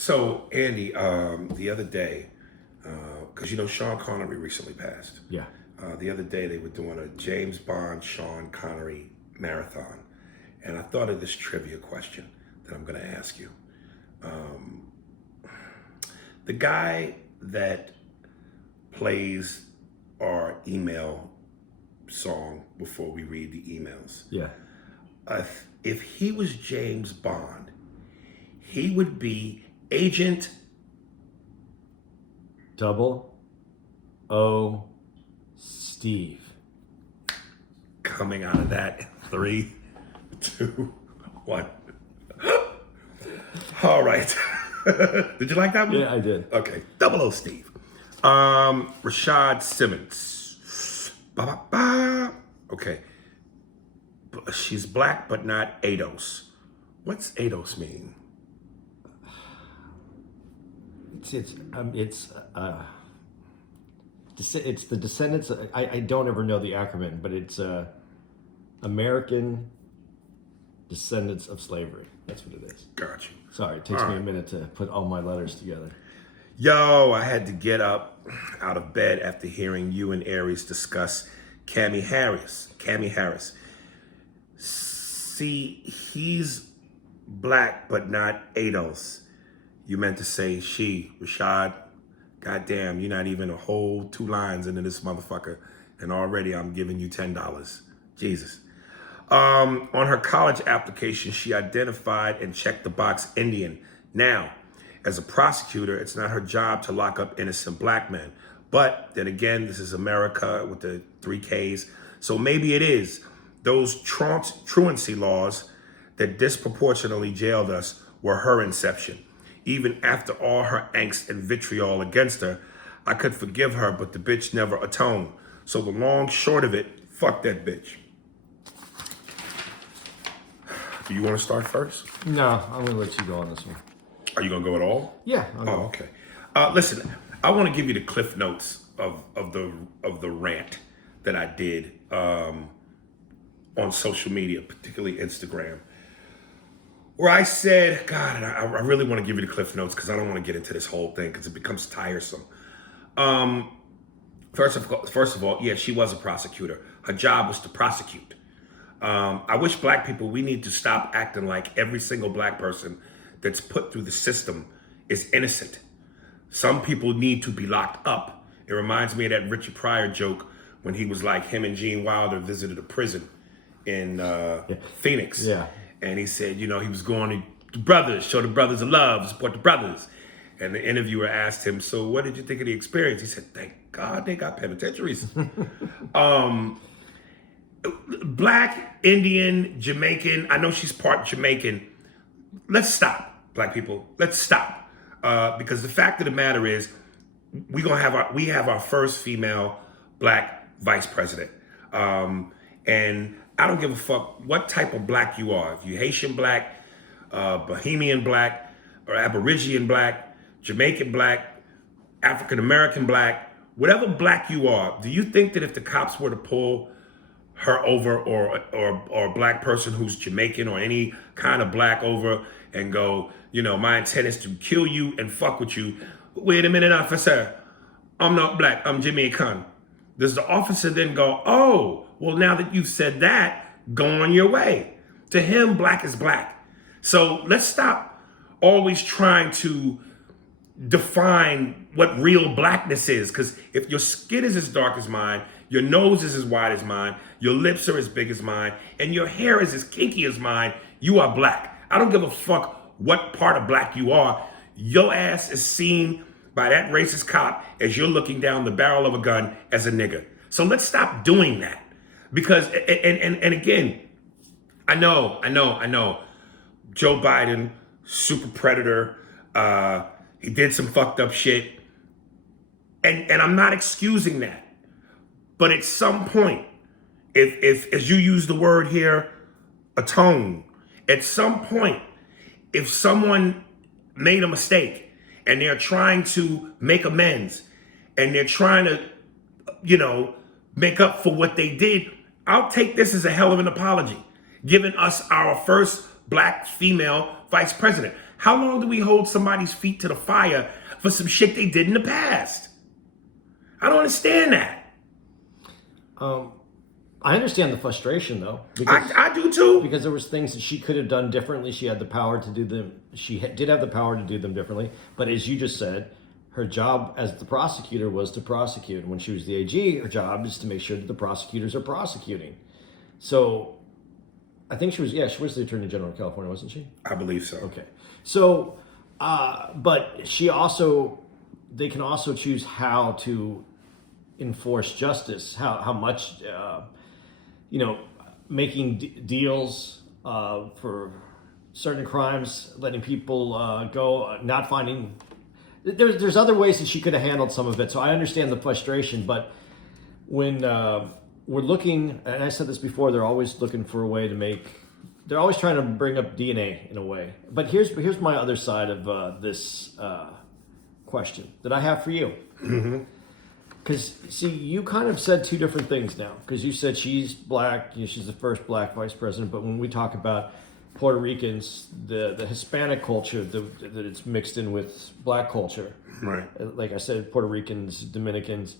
So, Andy, the other day, because Sean Connery recently passed. Yeah. The other day they were doing a James Bond Sean Connery marathon, and I thought of this trivia question that I'm going to ask you. The guy that plays our email song before we read the emails. Yeah. If he was James Bond, he would be Agent 00 Steve. Coming out of that, 3, 2, 1. All right. Did you like that one? Yeah, I did. Okay. 00 Steve. Rashad Simmons. Ba-ba-ba. Okay. She's black, but not ADOS. What's ADOS mean? It's the descendants. I don't ever know the acronym, but it's American descendants of slavery. That's what it is. Got you. Sorry, it takes me a minute to put all my letters together. Yo, I had to get up out of bed after hearing you and Aries discuss Cammy Harris. See, he's black, but not ADOS. You meant to say she, Rashad. Goddamn, you're not even a whole 2 lines into this motherfucker, and already I'm giving you $10. Jesus. On her college application, she identified and checked the box Indian. Now, as a prosecutor, it's not her job to lock up innocent black men. But then again, this is America with the 3 Ks. So maybe it is. Those truancy laws that disproportionately jailed us were her inception. Even after all her angst and vitriol against her, I could forgive her, but the bitch never atoned. So the long short of it, fuck that bitch. Do you want to start first? No, I'm gonna let you go on this one. Are you going to go at all? Yeah. I'll go. Okay. Listen, I want to give you the cliff notes of the rant that I did on social media, particularly Instagram, where I said, God, and I really want to give you the cliff notes because I don't want to get into this whole thing because it becomes tiresome. First of all, yeah, she was a prosecutor. Her job was to prosecute. I wish black people, we need to stop acting like every single black person that's put through the system is innocent. Some people need to be locked up. It reminds me of that Richard Pryor joke when he was like, him and Gene Wilder visited a prison in Phoenix. Yeah. And he said, he was going to brothers, show the brothers the love, support the brothers. And the interviewer asked him, so what did you think of the experience? He said, thank God they got penitentiaries. Black, Indian, Jamaican, I know she's part Jamaican. Let's stop, black people. Let's stop. Because the fact of the matter is, we have our first female black vice president. And I don't give a fuck what type of black you are. If you're Haitian black, Bohemian black, or Aborigine black, Jamaican black, African American black, whatever black you are, do you think that if the cops were to pull her over or a black person who's Jamaican or any kind of black over and go, my intent is to kill you and fuck with you. Wait a minute, officer. I'm not black, I'm Jamaican. Does the officer then go, oh, well, now that you've said that, go on your way? To him, black is black. So let's stop always trying to define what real blackness is. Because if your skin is as dark as mine, your nose is as wide as mine, your lips are as big as mine, and your hair is as kinky as mine, you are black. I don't give a fuck what part of black you are. Your ass is seen by that racist cop as you're looking down the barrel of a gun as a nigga. So let's stop doing that. Because, and again, I know, Joe Biden, super predator, he did some fucked up shit, and I'm not excusing that. But at some point, if as you use the word here, atone, at some point, if someone made a mistake and they're trying to make amends and they're trying to, make up for what they did, I'll take this as a hell of an apology, giving us our first black female vice president. How long do we hold somebody's feet to the fire for some shit they did in the past? I don't understand that. I understand the frustration though. Because, I do too. because there was things that she could have done differently. She had the power to do them. Did have the power to do them differently. But as you just said, her job as the prosecutor was to prosecute. And when she was the AG, her job is to make sure that the prosecutors are prosecuting. So I think she was the Attorney General of California, wasn't she? I believe so. Okay. So, but they can also choose how to enforce justice, how much, making deals for certain crimes, letting people go, not finding. There's other ways that she could have handled some of it. So I understand the frustration, but when we're looking, and I said this before, they're always looking for a way to make. They're always trying to bring up DNA in a way. But here's my other side of this question that I have for you. Because, see, you kind of said two different things now. Because you said she's black, she's the first black vice president. But when we talk about Puerto Ricans, the Hispanic culture, that it's mixed in with black culture. Right. Like I said, Puerto Ricans, Dominicans.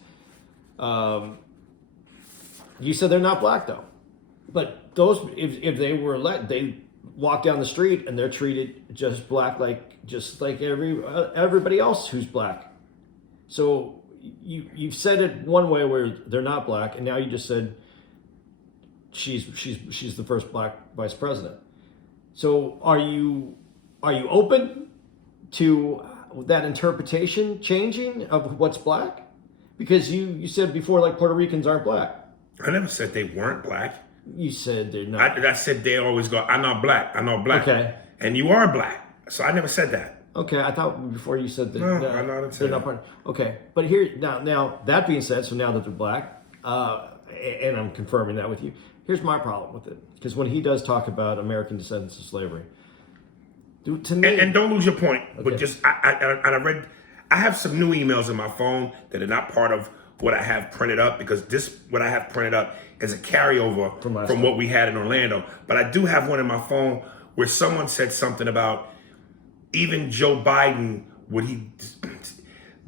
You said they're not black, though. But those, if they were they walk down the street and they're treated just like everybody else who's black. So you've said it one way where they're not black, and now you just said she's the first black vice president. So are you open to that interpretation changing of what's black? Because you said before, like, Puerto Ricans aren't black. I never said they weren't black. You said they're not. I said they always go, I'm not black. I'm not black. Okay. And you are black. So I never said that. Okay, I thought before you said that. No, I know what they're not part. Okay, but here now that being said, so now that they're black, and I'm confirming that with you. Here's my problem with it, because when he does talk about American descendants of slavery, to me, and don't lose your point. Okay. But just I have some new emails in my phone that are not part of what I have printed up, because what I have printed up is a carryover from what we had in Orlando. But I do have one in my phone where someone said something about even Joe Biden,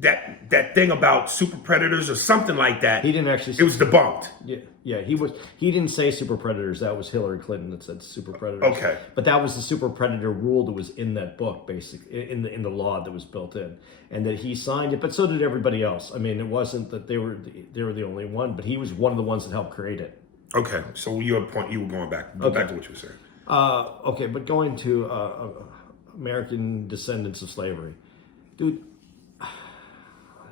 that thing about super predators or something like that. He didn't actually. It was debunked. Yeah. He didn't say super predators. That was Hillary Clinton that said super predators. Okay. But that was the super predator rule that was in that book, basically in the law that was built in, and that he signed it. But so did everybody else. I mean, it wasn't that they were the only one, but he was one of the ones that helped create it. Okay. So your point, you were going back to what you were saying. Okay, but going to American descendants of slavery, dude.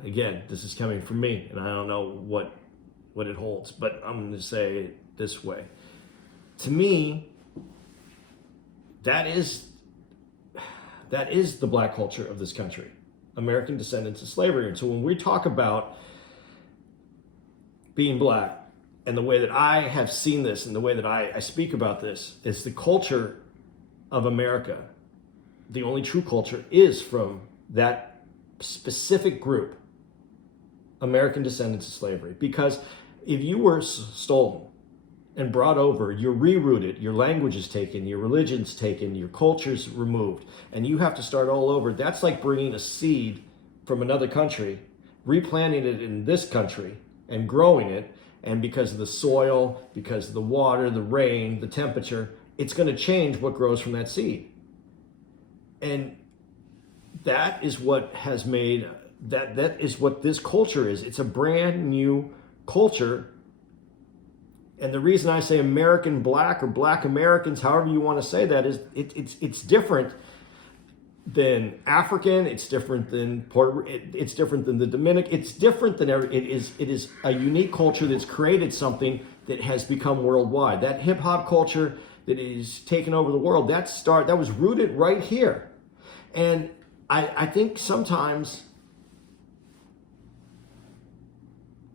Again, this is coming from me, and I don't know what it holds, but I'm going to say it this way. To me, that is the black culture of this country, American descendants of slavery. And so when we talk about being black, and the way that I have seen this, and the way that I speak about this, is the culture of America. The only true culture is from that specific group, American descendants of slavery. Because if you were stolen and brought over, you're rerouted, your language is taken, your religion's taken, your culture's removed, and you have to start all over. That's like bringing a seed from another country, replanting it in this country, and growing it. And because of the soil, because of the water, the rain, the temperature, it's going to change what grows from that seed. And that is what has made, that is what this culture is. It's a brand new culture. And the reason I say American black or black Americans, however you want to say that, is it's different than African, it's different than it's different than the Dominican, it's different than it is a unique culture that's created something that has become worldwide. That hip hop culture that is taken over the world, that was rooted right here. And I think sometimes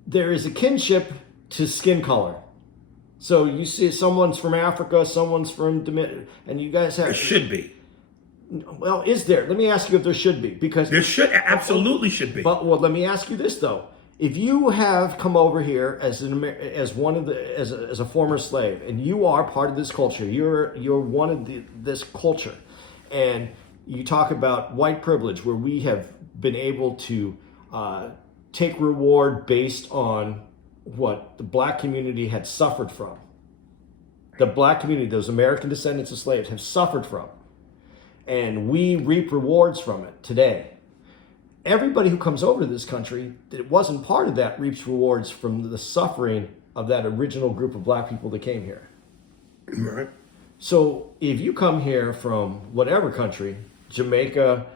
there is a kinship to skin color. So you see someone's from Africa, someone's from Dominican, and you guys have... There should be. Well, is there? Let me ask you if there should be, because... There absolutely should be. But let me ask you this, though. If you have come over here as a former slave, and you are part of this culture, you're one of this culture, and You talk about white privilege, where we have been able to take reward based on what the black community had suffered from. The black community, those American descendants of slaves, have suffered from. And we reap rewards from it today. Everybody who comes over to this country that wasn't part of that reaps rewards from the suffering of that original group of black people that came here. Right. So if you come here from whatever country, Jamaica,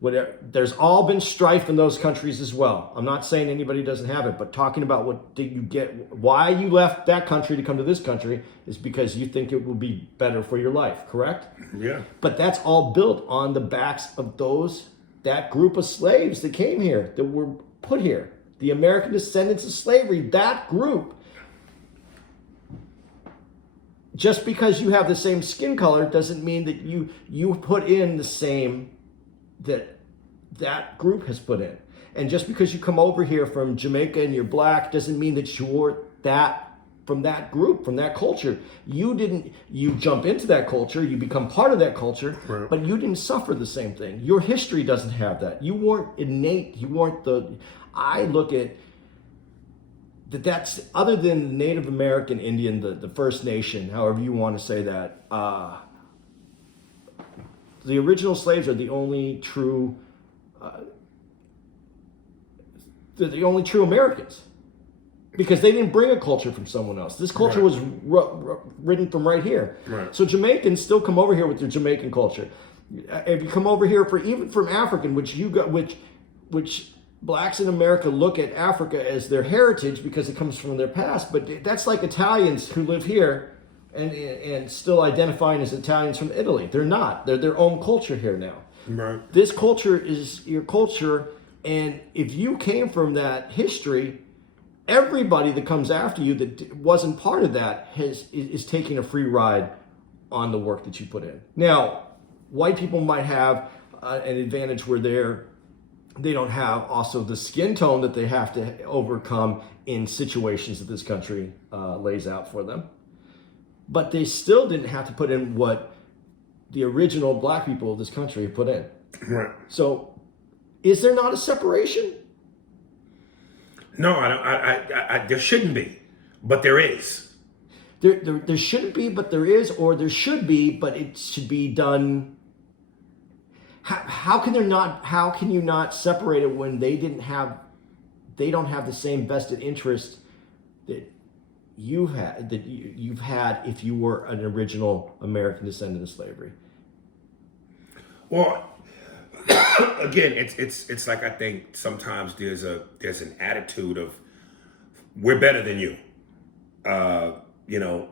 whatever, there's all been strife in those countries as well. I'm not saying anybody doesn't have it, but talking about what did you get, why you left that country to come to this country is because you think it will be better for your life, correct? Yeah. But that's all built on the backs of that group of slaves that came here, that were put here. The American descendants of slavery, that group. Just because you have the same skin color doesn't mean that you put in the same that group has put in. And just because you come over here from Jamaica and you're black doesn't mean that you're from that group, from that culture. You jump into that culture, you become part of that culture, right. But you didn't suffer the same thing. Your history doesn't have that. You weren't innate, I look at that's other than the Native American Indian, the First Nation, however you want to say that, the original slaves are the only true Americans, because they didn't bring a culture from someone else. This culture was written from right here. Right. So Jamaicans still come over here with their Jamaican culture. If you come over here even from African, which blacks in America look at Africa as their heritage because it comes from their past, but that's like Italians who live here and still identifying as Italians from Italy. They're not. They're their own culture here now. Right. This culture is your culture, and if you came from that history, everybody that comes after you that wasn't part of that is taking a free ride on the work that you put in. Now, white people might have an advantage where they don't have also the skin tone that they have to overcome in situations that this country lays out for them. But they still didn't have to put in what the original black people of this country put in. Right. So, is there not a separation? No, I don't. I there shouldn't be, but there is. There shouldn't be, but there is, or there should be, but it should be done. How can you not separate it when they don't have the same vested interest that you've had if you were an original American descendant of slavery? Well, again, it's like, I think sometimes there's an attitude of we're better than you.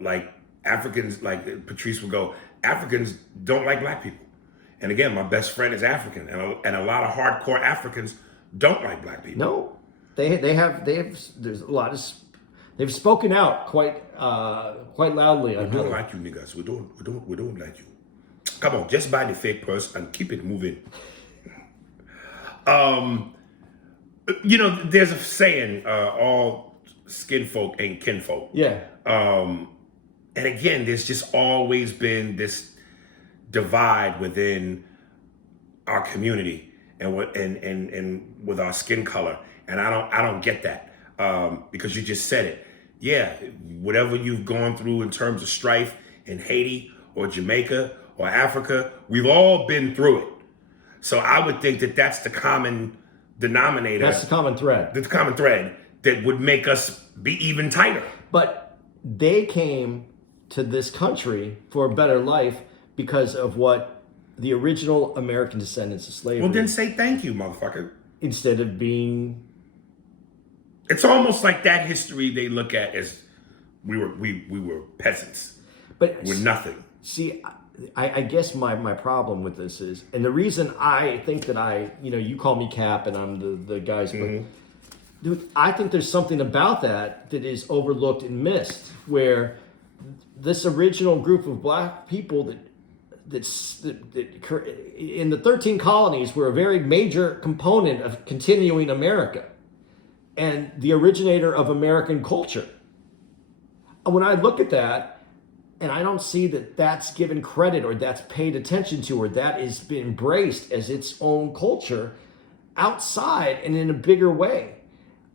Like Africans, like Patrice would go, Africans don't like black people. And again, my best friend is African, and a lot of hardcore Africans don't like black people. No, they have. There's a lot of. They've spoken out quite loudly. We don't like you niggas. We don't like you. Come on, just buy the fake purse and keep it moving. There's a saying, all skin folk ain't kinfolk. Yeah. And again, there's just always been this divide within our community and with our skin color, and I don't get that, because you just said it. Yeah, whatever you've gone through in terms of strife in Haiti or Jamaica or Africa, we've all been through it. So I would think that that's the common denominator. That's the common thread. The common thread that would make us be even tighter. But they came to this country for a better life because of what the original American descendants of slavery. Well, then say thank you, motherfucker. Instead of being... It's almost like that history they look at as we were peasants. But with nothing. See, I guess my problem with this is, and the reason I think that you call me Cap and I'm the guys, but dude, I think there's something about that is overlooked and missed, where this original group of black people that in the 13 colonies were a very major component of continuing America and the originator of American culture. When I look at that, And I don't see that that's given credit or that's paid attention to or that is been embraced as its own culture outside and in a bigger way.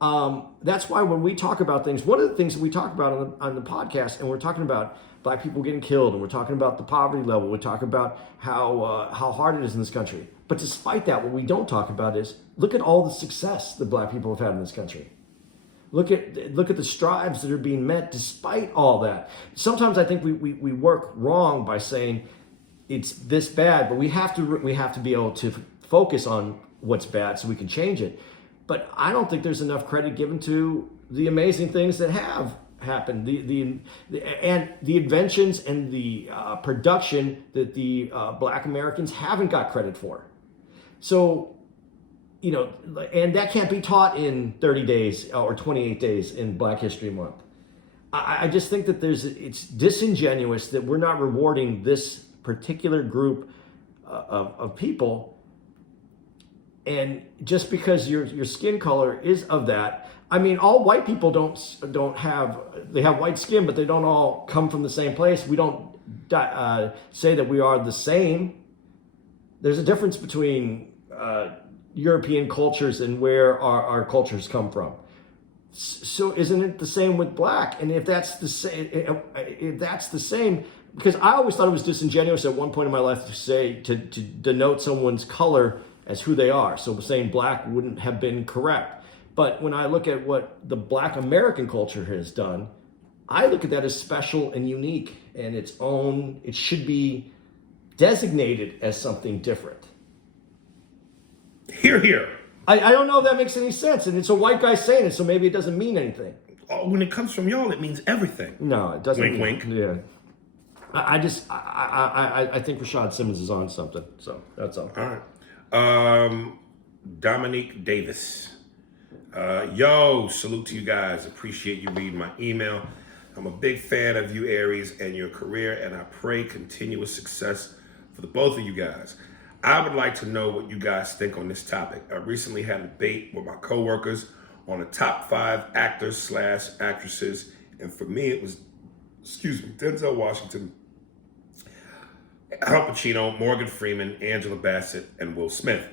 That's why when we talk about things, one of the things that we talk about on the podcast, and we're talking about Black people getting killed, and we're talking about the poverty level, we're talking about how hard it is in this country. But despite that, what we don't talk about is look at all the success that Black people have had in this country. Look at the strides that are being met despite all that. Sometimes I think we work wrong by saying it's this bad, but we have to be able to focus on what's bad so we can change it. But I don't think there's enough credit given to the amazing things that have happened, the inventions and the production that the Black Americans haven't got credit for. So, and that can't be taught in 30 days or 28 days in Black History Month. I just think that it's disingenuous that we're not rewarding this particular group of people. And just because your skin color is of that, I mean, all white people don't have white skin, but they don't all come from the same place. We don't say that we are the same. There's a difference between European cultures and where our cultures come from. So isn't it the same with Black? And if that's the same, because I always thought it was disingenuous at one point in my life to denote someone's color as who they are. So saying Black wouldn't have been correct. But when I look at what the Black American culture has done, I look at that as special and unique and its own. It should be designated as something different. Hear, hear. I don't know if that makes any sense. And it's a white guy saying it, so maybe it doesn't mean anything. When it comes from y'all, it means everything. No, it doesn't. Wink, wink. Yeah. I think Rashad Simmons is on something. So that's all. All right. Dominique Davis. Yo, salute to you guys. Appreciate you reading my email. I'm a big fan of you, Aries, and your career, and I pray continuous success for the both of you guys. I would like to know what you guys think on this topic. I recently had a debate with my coworkers on the top 5 actors/actresses, and for me it was, Denzel Washington, Al Pacino, Morgan Freeman, Angela Bassett, and Will Smith.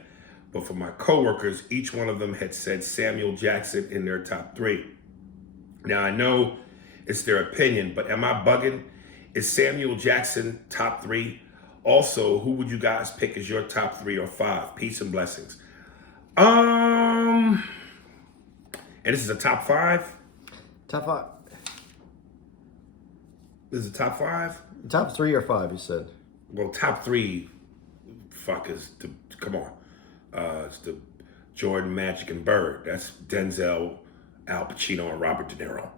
But for my coworkers, each one of them had said Samuel Jackson in their top 3. Now I know it's their opinion, but am I bugging? Is Samuel Jackson top 3? Also, who would you guys pick as your top 3 or 5? Peace and blessings. And this is a top 5? Top 5. This is a top 5? Top 3 or 5, you said. Well, top 3, come on. It's the Jordan, Magic, and Bird. That's Denzel, Al Pacino, and Robert De Niro.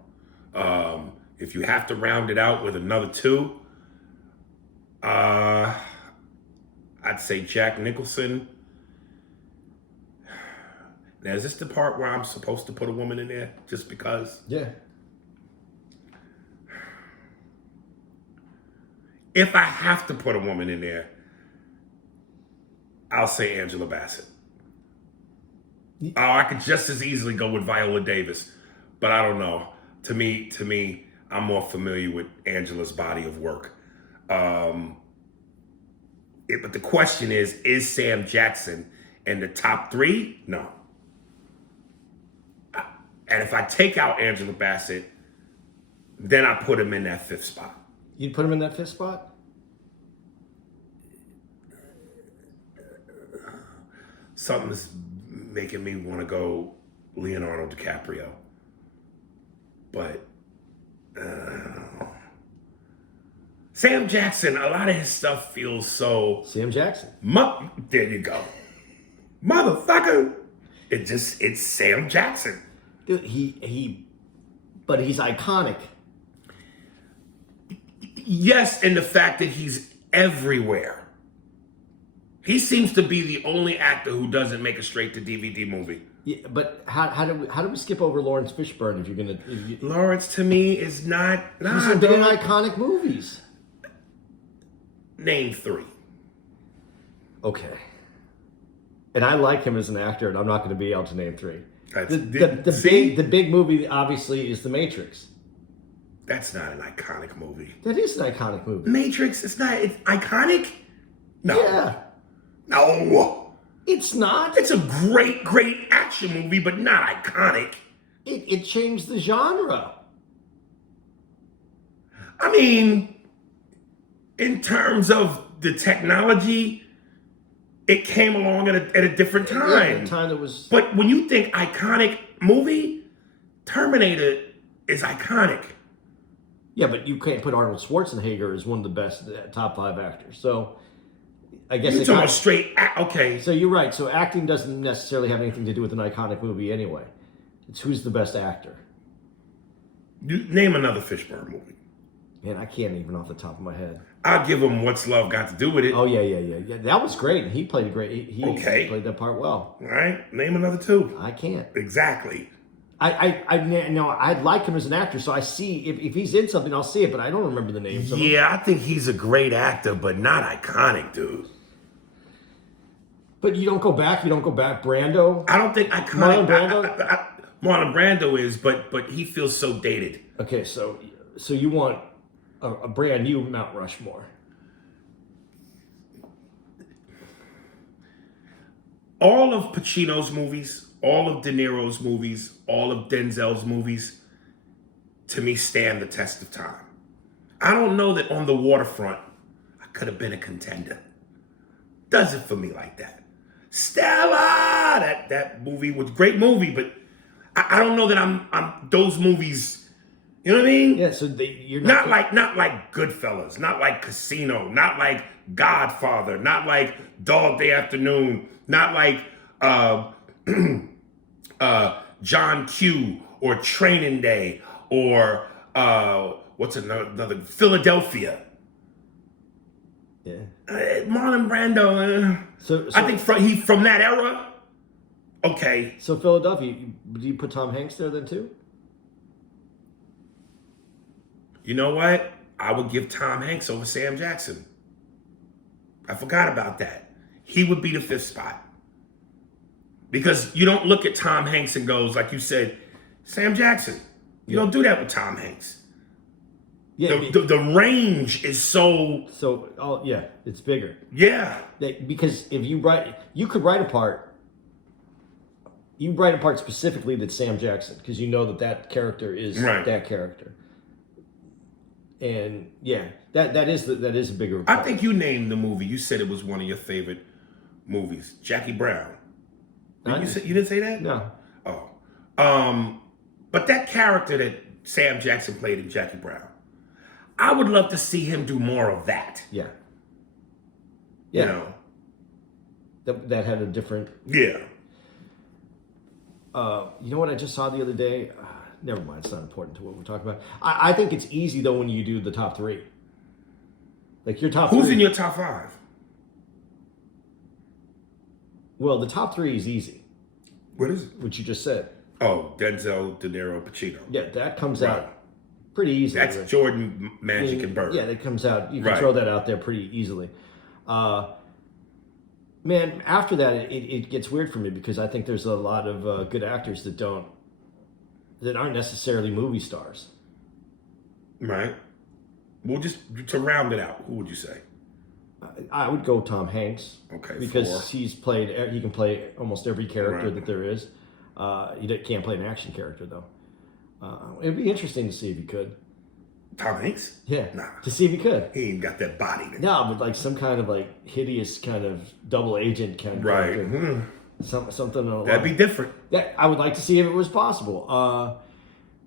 If you have to round it out with another 2, I'd say Jack Nicholson. Now, is this the part where I'm supposed to put a woman in there just because? Yeah. If I have to put a woman in there, I'll say Angela Bassett. Oh, I could just as easily go with Viola Davis, but I don't know. To me, I'm more familiar with Angela's body of work. But the question is Sam Jackson in the top 3? No. And if I take out Angela Bassett, then I put him in that 5th spot. You'd put him in that 5th spot? Something's making me want to go Leonardo DiCaprio. But Sam Jackson, a lot of his stuff feels so... Sam Jackson. There you go. Motherfucker. It's Sam Jackson. Dude, but he's iconic. Yes, in the fact that he's everywhere. He seems to be the only actor who doesn't make a straight-to-DVD movie. Yeah, but how do we skip over Lawrence Fishburne if you're gonna? Lawrence to me is not. He's been in iconic movies. Name 3. Okay. And I like him as an actor, and I'm not going to be able to name 3. The big movie obviously is The Matrix. That's not an iconic movie. That is an iconic movie. Matrix, it's iconic? No. Yeah. No. It's not. It's a great, great action movie, but not iconic. It changed the genre. I mean, in terms of the technology, it came along at a different time. Yeah, at a time that was... But when you think iconic movie, Terminator is iconic. Yeah, but you can't put Arnold Schwarzenegger as one of the best top 5 actors. So I guess You're talking about straight okay. So you're right. So acting doesn't necessarily have anything to do with an iconic movie anyway. It's who's the best actor. You name another Fishburne movie. Man, I can't even off the top of my head. I'll give him What's Love Got to Do with It. Oh yeah. That was great. He played a great. He played that part well. All right, name another 2. I can't. Exactly. I'd like him as an actor, so I see if he's in something, I'll see it, but I don't remember the names. Yeah, I think he's a great actor, but not iconic, dude. But you don't go back. Brando. I don't think iconic. Marlon Brando is, but he feels so dated. Okay, so you want a brand new Mount Rushmore. All of Pacino's movies, all of De Niro's movies, all of Denzel's movies, to me, stand the test of time. I don't know that On the Waterfront, I could have been a contender. Does it for me like that. Stella, that movie was a great movie, but I don't know that I'm those movies. You know what I mean? Yeah. So you're not like Goodfellas, not like Casino, not like Godfather, not like Dog Day Afternoon, not like John Q or Training Day or what's another Philadelphia. Yeah. Marlon Brando. So I think from that era. Okay. So Philadelphia, do you put Tom Hanks there then too? You know what? I would give Tom Hanks over Sam Jackson. I forgot about that. He would be the 5th spot. Because you don't look at Tom Hanks and goes, like you said, Sam Jackson. You don't do that with Tom Hanks. Yeah, the range is so... it's bigger. Yeah. Because if you could write a part. You write a part specifically that's Sam Jackson because you know that character is that character. And yeah, that is a bigger part. I think you named the movie. You said it was one of your favorite movies, Jackie Brown. You didn't say that? No. Oh. But that character that Sam Jackson played in Jackie Brown, I would love to see him do more of that. Yeah. You know? That had a different... Yeah. You know what I just saw the other day? Never mind, it's not important to what we're talking about. I think it's easy, though, when you do the top 3. Like your top Who's 3. in your top 5? Well, the top 3 is easy. What is it? What you just said. Oh, Denzel, De Niro, Pacino. Yeah, that comes out pretty easily. That's Jordan, Magic, and Bird. Yeah, that comes out. You can throw that out there pretty easily. Man, after that, it gets weird for me because I think there's a lot of good actors that aren't necessarily movie stars. Right. Well, just to round it out, who would you say? I would go Tom Hanks. Okay, because he can play almost every character that there is. He can't play an action character though. It'd be interesting to see if he could. Tom Hanks? Yeah. Nah. To see if he could. He ain't got that body. No, but like some kind of like hideous kind of double agent kind of character. Mm-hmm. Something along. That'd be different. That I would like to see if it was possible.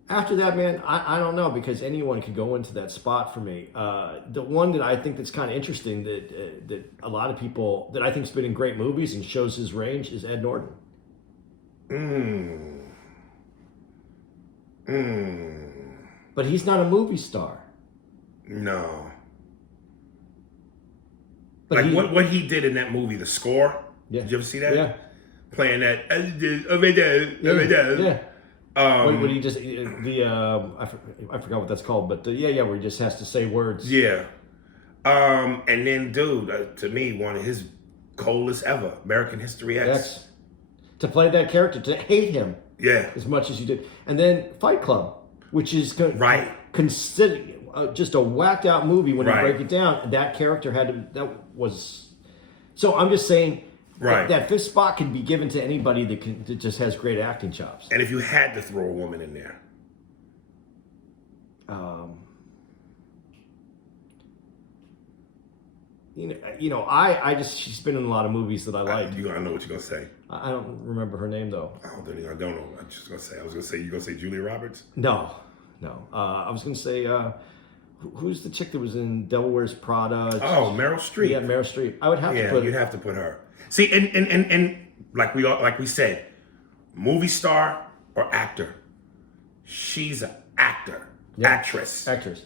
After that, man, I don't know because anyone could go into that spot for me. The one that I think that's kind of interesting that a lot of people that I think's been in great movies and shows his range is Ed Norton. But he's not a movie star. No. But like what he did in that movie, The Score. Yeah. Did you ever see that? Yeah. Playing that. Yeah. What he just I forgot what that's called, but where he just has to say words. Yeah. And then, dude, to me, one of his coldest ever, American History X. To play that character, to hate him. Yeah. As much as you did, and then Fight Club, which is consider just a whacked out movie when Right. you break it down. That character was. So I'm just saying. Right. That fifth spot can be given to anybody that just has great acting chops. And if you had to throw a woman in there, she's been in a lot of movies that I like. I know what you're gonna say. I don't remember her name though. Oh, then I don't know. I'm just gonna say. I was gonna say you gonna say Julia Roberts. No. I was gonna say who's the chick that was in Devil Wears Prada? Oh, Meryl Streep. Yeah, Meryl Streep. I would have to put. You'd have to put her. See, and like we said, movie star or actor. She's an actor, actress. Actress.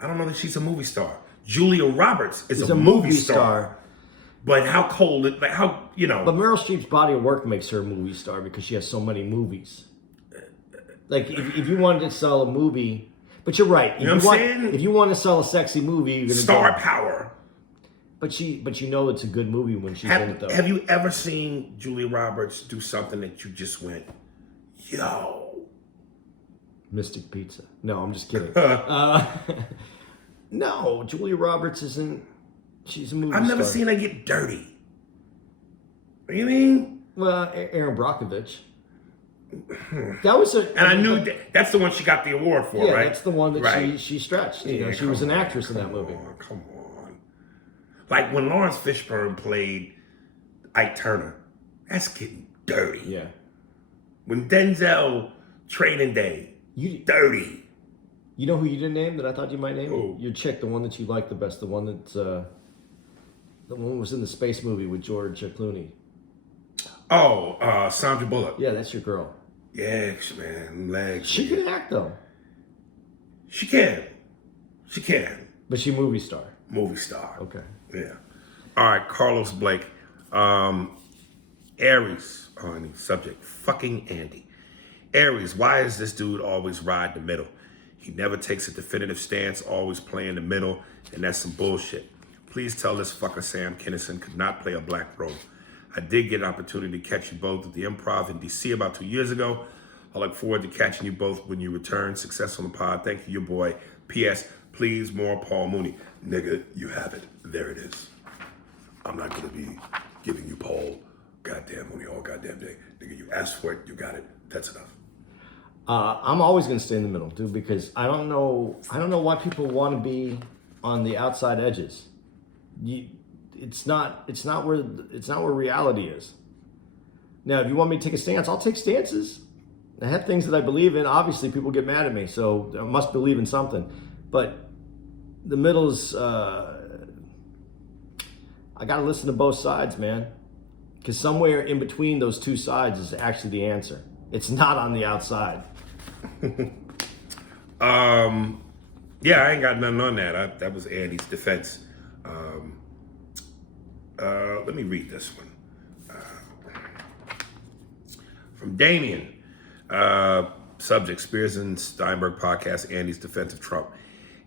I don't know that she's a movie star. Julia Roberts is a movie star. But how cold? But Meryl Streep's body of work makes her a movie star because she has so many movies. Like if you wanted to sell a movie, but you're right. You know what I'm saying? If you want to sell a sexy movie, you're gonna star power. But you know it's a good movie when she's in it though. Have you ever seen Julia Roberts do something that you just went, yo? Mystic Pizza. No, I'm just kidding. No, Julia Roberts isn't. She's a movie star. I've never seen her get dirty. What do you mean? Well, Aaron Brockovich. That was and I knew that's the one she got the award for, yeah, right? That's the one that she stretched. She was an actress in that movie. Come on. Like when Lawrence Fishburne played Ike Turner, that's getting dirty. Yeah. When Denzel Training Day, dirty. You know who you didn't name that I thought you might name? Who? Your chick, the one that you liked the best, the one that's the one that was in the space movie with George Clooney. Oh, Sandra Bullock. Yeah, that's your girl. Yeah, man, legs. She can act though. She can. But she movie star. Movie star. Okay. Yeah. All right, Carlos Blake. Aries on the subject. Fucking Andy. Aries, why is this dude always ride the middle? He never takes a definitive stance, always playing the middle, and that's some bullshit. Please tell this fucker Sam Kinison could not play a black role. I did get an opportunity to catch you both at the Improv in DC about 2 years ago. I look forward to catching you both when you return. Success on the pod. Thank you, your boy. P.S. Please, more Paul Mooney. Nigga, you have it. There it is. I'm not going to be giving you Paul goddamn Mooney all goddamn day. Nigga, you asked for it. You got it. That's enough. I'm always going to stay in the middle, dude, because I don't know why people want to be on the outside edges. It's not where reality is. Now, if you want me to take a stance, I'll take stances. I have things that I believe in. Obviously, people get mad at me, so I must believe in something. But the middle's, I got to listen to both sides, man. Because somewhere in between those two sides is actually the answer. It's not on the outside. Yeah, I ain't got nothing on that. That was Andy's defense. Let me read this one. From Damien. Subject, Spears and Steinberg podcast, Andy's defense of Trump.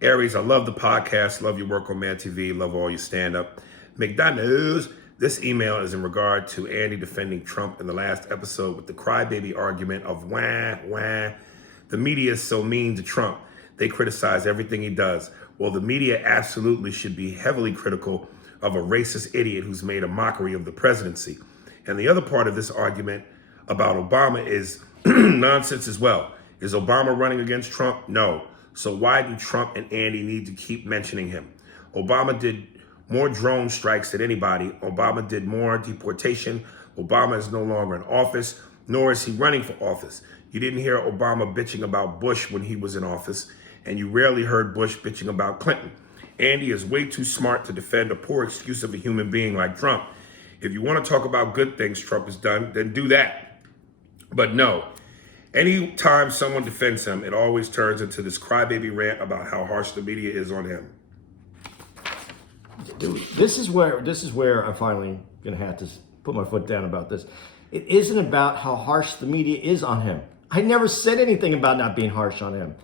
Aries, I love the podcast, love your work on Man TV, love all your stand-up. McDonald's, this email is in regard to Andy defending Trump in the last episode with the crybaby argument of wah, wah. The media is so mean to Trump. They criticize everything he does. Well, the media absolutely should be heavily critical of a racist idiot who's made a mockery of the presidency. And the other part of this argument about Obama is nonsense as well. Is Obama running against Trump? No. So why do Trump and Andy need to keep mentioning him? Obama did more drone strikes than anybody. Obama did more deportation. Obama is no longer in office, nor is he running for office. You didn't hear Obama bitching about Bush when he was in office, and you rarely heard Bush bitching about Clinton. Andy is way too smart to defend a poor excuse of a human being like Trump. If you want to talk about good things Trump has done, then do that. But no, any time someone defends him, it always turns into this crybaby rant about how harsh the media is on him. Dude, this is where I'm finally gonna have to put my foot down about this. It isn't about how harsh the media is on him. I never said anything about not being harsh on him.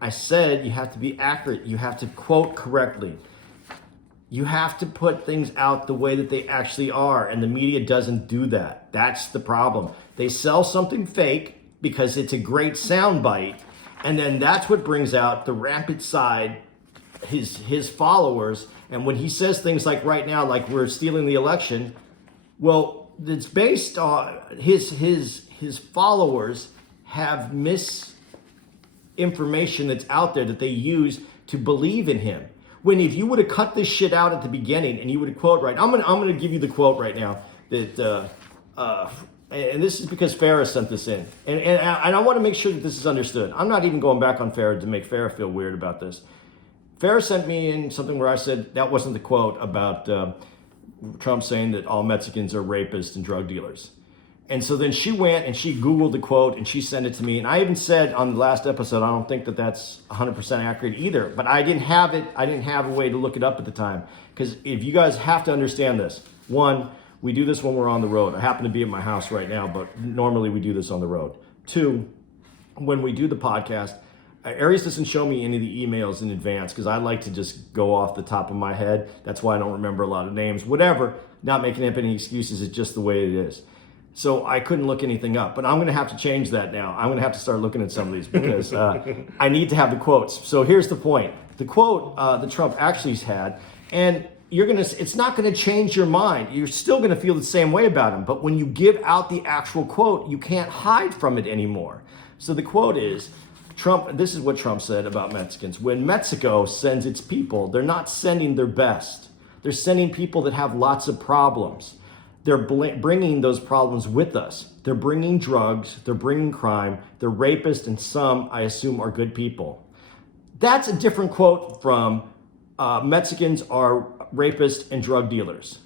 I said you have to be accurate. You have to quote correctly. You have to put things out the way that they actually are, and the media doesn't do that. That's the problem. They sell something fake because it's a great soundbite, And then that's what brings out the rampant side, his followers. And when he says things like right now, like we're stealing the election, well, it's based on his followers have misinformation that's out there that they use to believe in him. When if you would have cut this shit out at the beginning and you would have quote right, I'm gonna give you the quote right now that and this is because Farrah sent this in, and I want to make sure that this is understood. I'm not even going back on Farrah to make Farrah feel weird about this. Farrah sent me in something where I said that wasn't the quote about Trump saying that all Mexicans are rapists and drug dealers. And so then she went and she Googled the quote and she sent it to me. And I even said on the last episode, I don't think that that's 100% accurate either. But I didn't have it. I didn't have a way to look it up at the time. Because if you guys have to understand this, one, we do this when we're on the road. I happen to be at my house right now, but normally we do this on the road. Two, when we do the podcast, Aries doesn't show me any of the emails in advance because I like to just go off the top of my head. That's why I don't remember a lot of names. Whatever, not making up any excuses. It's just the way it is. So I couldn't look anything up, but I'm going to have to change that now. I'm going to have to start looking at some of these because I need to have the quotes. So here's the point. The quote that Trump actually had, and it's not going to change your mind. You're still going to feel the same way about him. But when you give out the actual quote, you can't hide from it anymore. So the quote is, Trump, this is what Trump said about Mexicans. When Mexico sends its people, they're not sending their best. They're sending people that have lots of problems. They're bringing those problems with us. They're bringing drugs, they're bringing crime, they're rapists, and some, I assume, are good people. That's a different quote from Mexicans are rapists and drug dealers,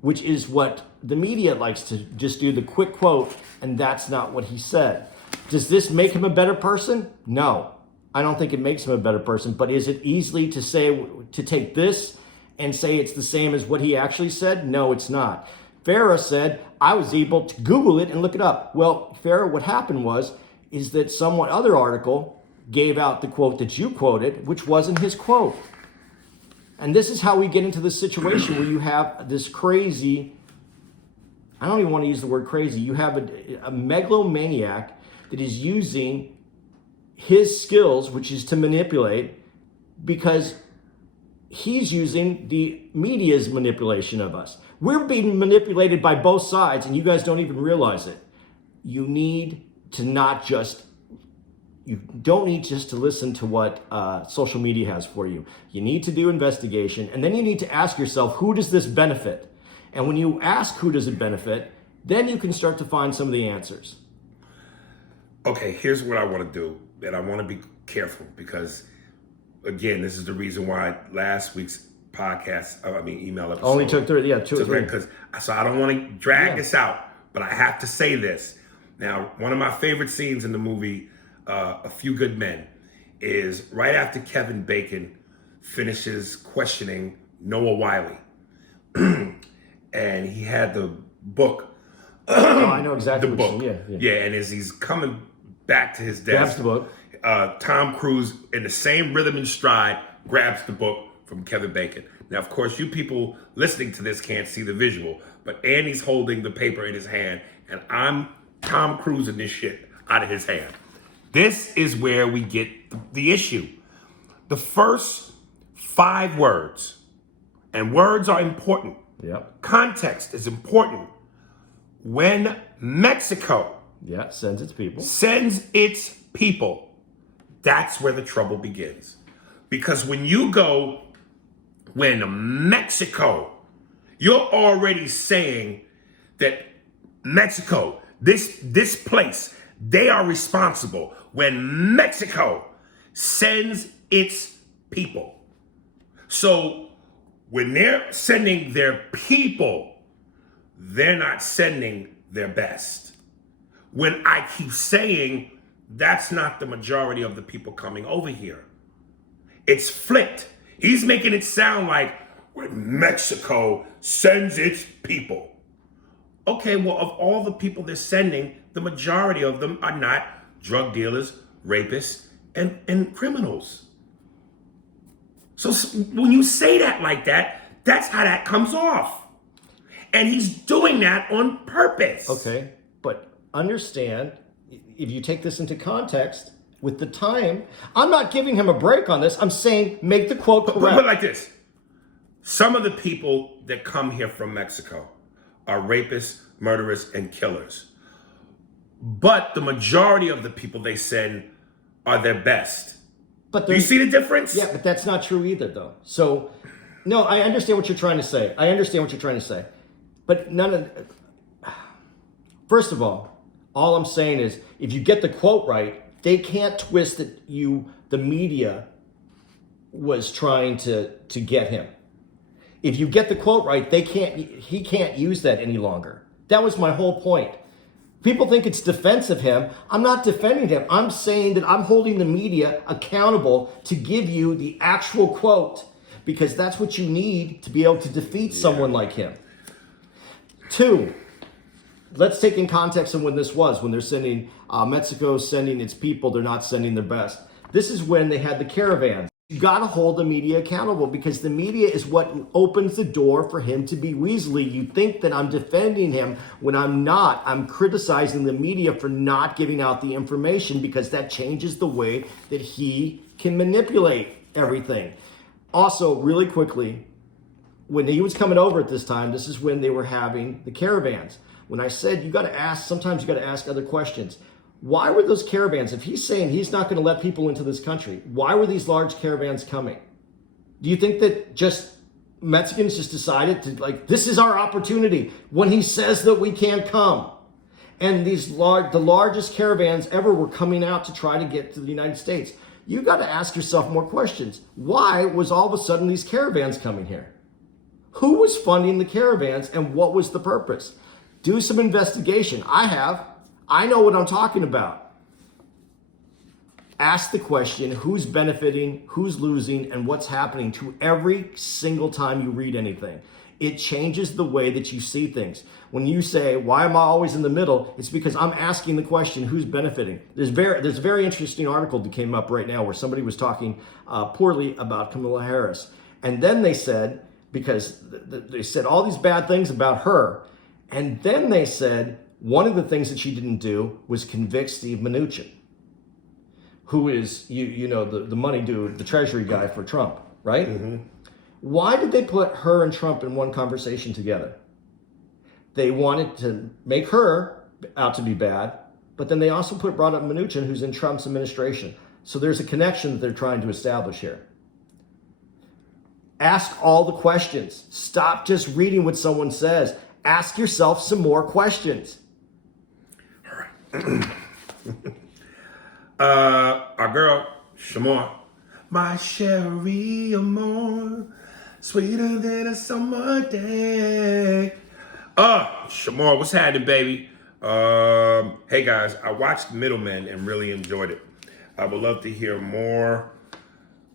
which is what the media likes to just do the quick quote, and that's not what he said. Does this make him a better person? No, I don't think it makes him a better person, but is it easily to take this and say it's the same as what he actually said? No, it's not. Farrah said, I was able to Google it and look it up. Well, Farrah, what happened is that some other article gave out the quote that you quoted, which wasn't his quote. And this is how we get into this situation where you have this crazy, I don't even want to use the word crazy, you have a megalomaniac that is using his skills, which is to manipulate, because he's using the media's manipulation of us. We're being manipulated by both sides, and you guys don't even realize it. You don't need just to listen to what social media has for you. You need to do investigation, and then you need to ask yourself, who does this benefit? And when you ask who does it benefit, then you can start to find some of the answers. Okay, here's what I want to do, and I want to be careful because, again, this is the reason why last week's email episode only took 2 or 3. Because so I don't want to drag this out, but I have to say this. Now, one of my favorite scenes in the movie, A Few Good Men, is right after Kevin Bacon finishes questioning Noah Wiley, and he had the book. I know exactly the what book. you mean. Yeah. And as he's coming back to his desk, grabs the book. Tom Cruise, in the same rhythm and stride, grabs the book from Kevin Bacon. Now, of course, you people listening to this can't see the visual, but Andy's holding the paper in his hand, and I'm Tom Cruising this shit out of his hand. This is where we get the issue. The first 5 words, and words are important. Yep. Context is important. When Mexico sends its people, that's where the trouble begins. Because when Mexico, you're already saying that Mexico, this place, they are responsible when Mexico sends its people. So when they're sending their people, they're not sending their best. When I keep saying that's not the majority of the people coming over here, it's flipped. He's making it sound like when Mexico sends its people. Okay, well, of all the people they're sending, the majority of them are not drug dealers, rapists, and criminals. So when you say that like that, that's how that comes off. And he's doing that on purpose. Okay, but understand, if you take this into context, with the time. I'm not giving him a break on this. I'm saying make the quote correct. Put it like this. Some of the people that come here from Mexico are rapists, murderers, and killers. But the majority of the people they send are their best. But Do you see the difference? Yeah, but that's not true either, though. So, no, I understand what you're trying to say. But first of all I'm saying is, if you get the quote right, they can't twist that the media was trying to get him. If you get the quote right, he can't use that any longer. That was my whole point. People think it's defense of him. I'm not defending him. I'm saying that I'm holding the media accountable to give you the actual quote, because that's what you need to be able to defeat someone like him. 2, let's take in context of when this was, when they're sending, Mexico's sending its people, they're not sending their best. This is when they had the caravans. You got to hold the media accountable, because the media is what opens the door for him to be weaselly. You think that I'm defending him when I'm not. I'm criticizing the media for not giving out the information, because that changes the way that he can manipulate everything. Also, really quickly, when he was coming over at this time, this is when they were having the caravans. When I said sometimes you got to ask other questions. Why were those caravans, if he's saying he's not going to let people into this country, why were these large caravans coming? Do you think that just Mexicans just decided to, this is our opportunity when he says that we can't come? And the largest caravans ever were coming out to try to get to the United States. You got to ask yourself more questions. Why was all of a sudden these caravans coming here? Who was funding the caravans, and what was the purpose? Do some investigation. I know what I'm talking about. Ask the question, who's benefiting, who's losing, and what's happening to every single time you read anything. It changes the way that you see things. When you say, why am I always in the middle? It's because I'm asking the question, who's benefiting? There's a very interesting article that came up right now where somebody was talking poorly about Kamala Harris. And then they said, because they said all these bad things about her, and then they said, one of the things that she didn't do was convict Steve Mnuchin, who is, the money dude, the treasury guy for Trump, right? Mm-hmm. Why did they put her and Trump in one conversation together? They wanted to make her out to be bad, but then they also brought up Mnuchin, who's in Trump's administration. So there's a connection that they're trying to establish here. Ask all the questions. Stop just reading what someone says. Ask yourself some more questions. Our girl, Shamar. My Sherry Amore, sweeter than a summer day. Shamar, what's happening, baby? Hey guys, I watched Middlemen and really enjoyed it. I would love to hear more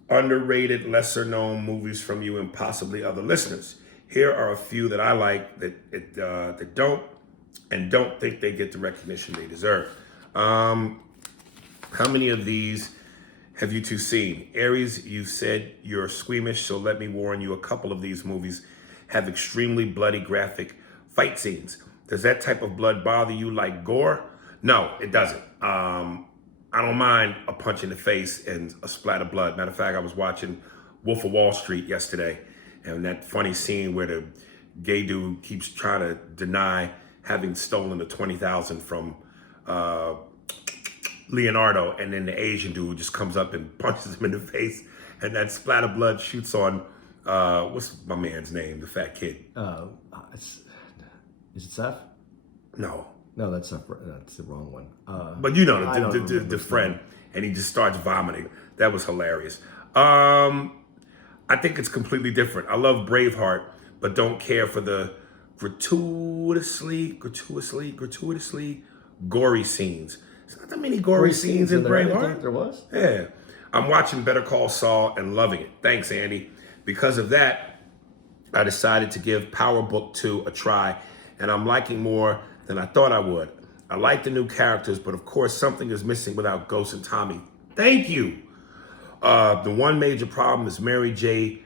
underrated, lesser known movies from you and possibly other listeners. Here are a few that I like that don't think they get the recognition they deserve. How many of these have you two seen? Aries, you said you're squeamish, so let me warn you, a couple of these movies have extremely bloody, graphic fight scenes. Does that type of blood bother you like gore? No, it doesn't. I don't mind a punch in the face and a splat of blood. Matter of fact, I was watching Wolf of Wall Street yesterday, and that funny scene where the gay dude keeps trying to deny having stolen the $20,000 from Leonardo, and then the Asian dude just comes up and punches him in the face, and that splat of blood shoots on, what's my man's name, the fat kid? Is it Seth? No, that's the wrong one. But you know, the friend, and he just starts vomiting. That was hilarious. I think it's completely different. I love Braveheart, but don't care for the gratuitously gory scenes. There's not that many gory scenes in Braveheart. There was? Yeah. I'm watching Better Call Saul and loving it. Thanks, Andy. Because of that, I decided to give Power Book 2 a try, and I'm liking more than I thought I would. I like the new characters, but of course something is missing without Ghost and Tommy. Thank you. The one major problem is Mary J.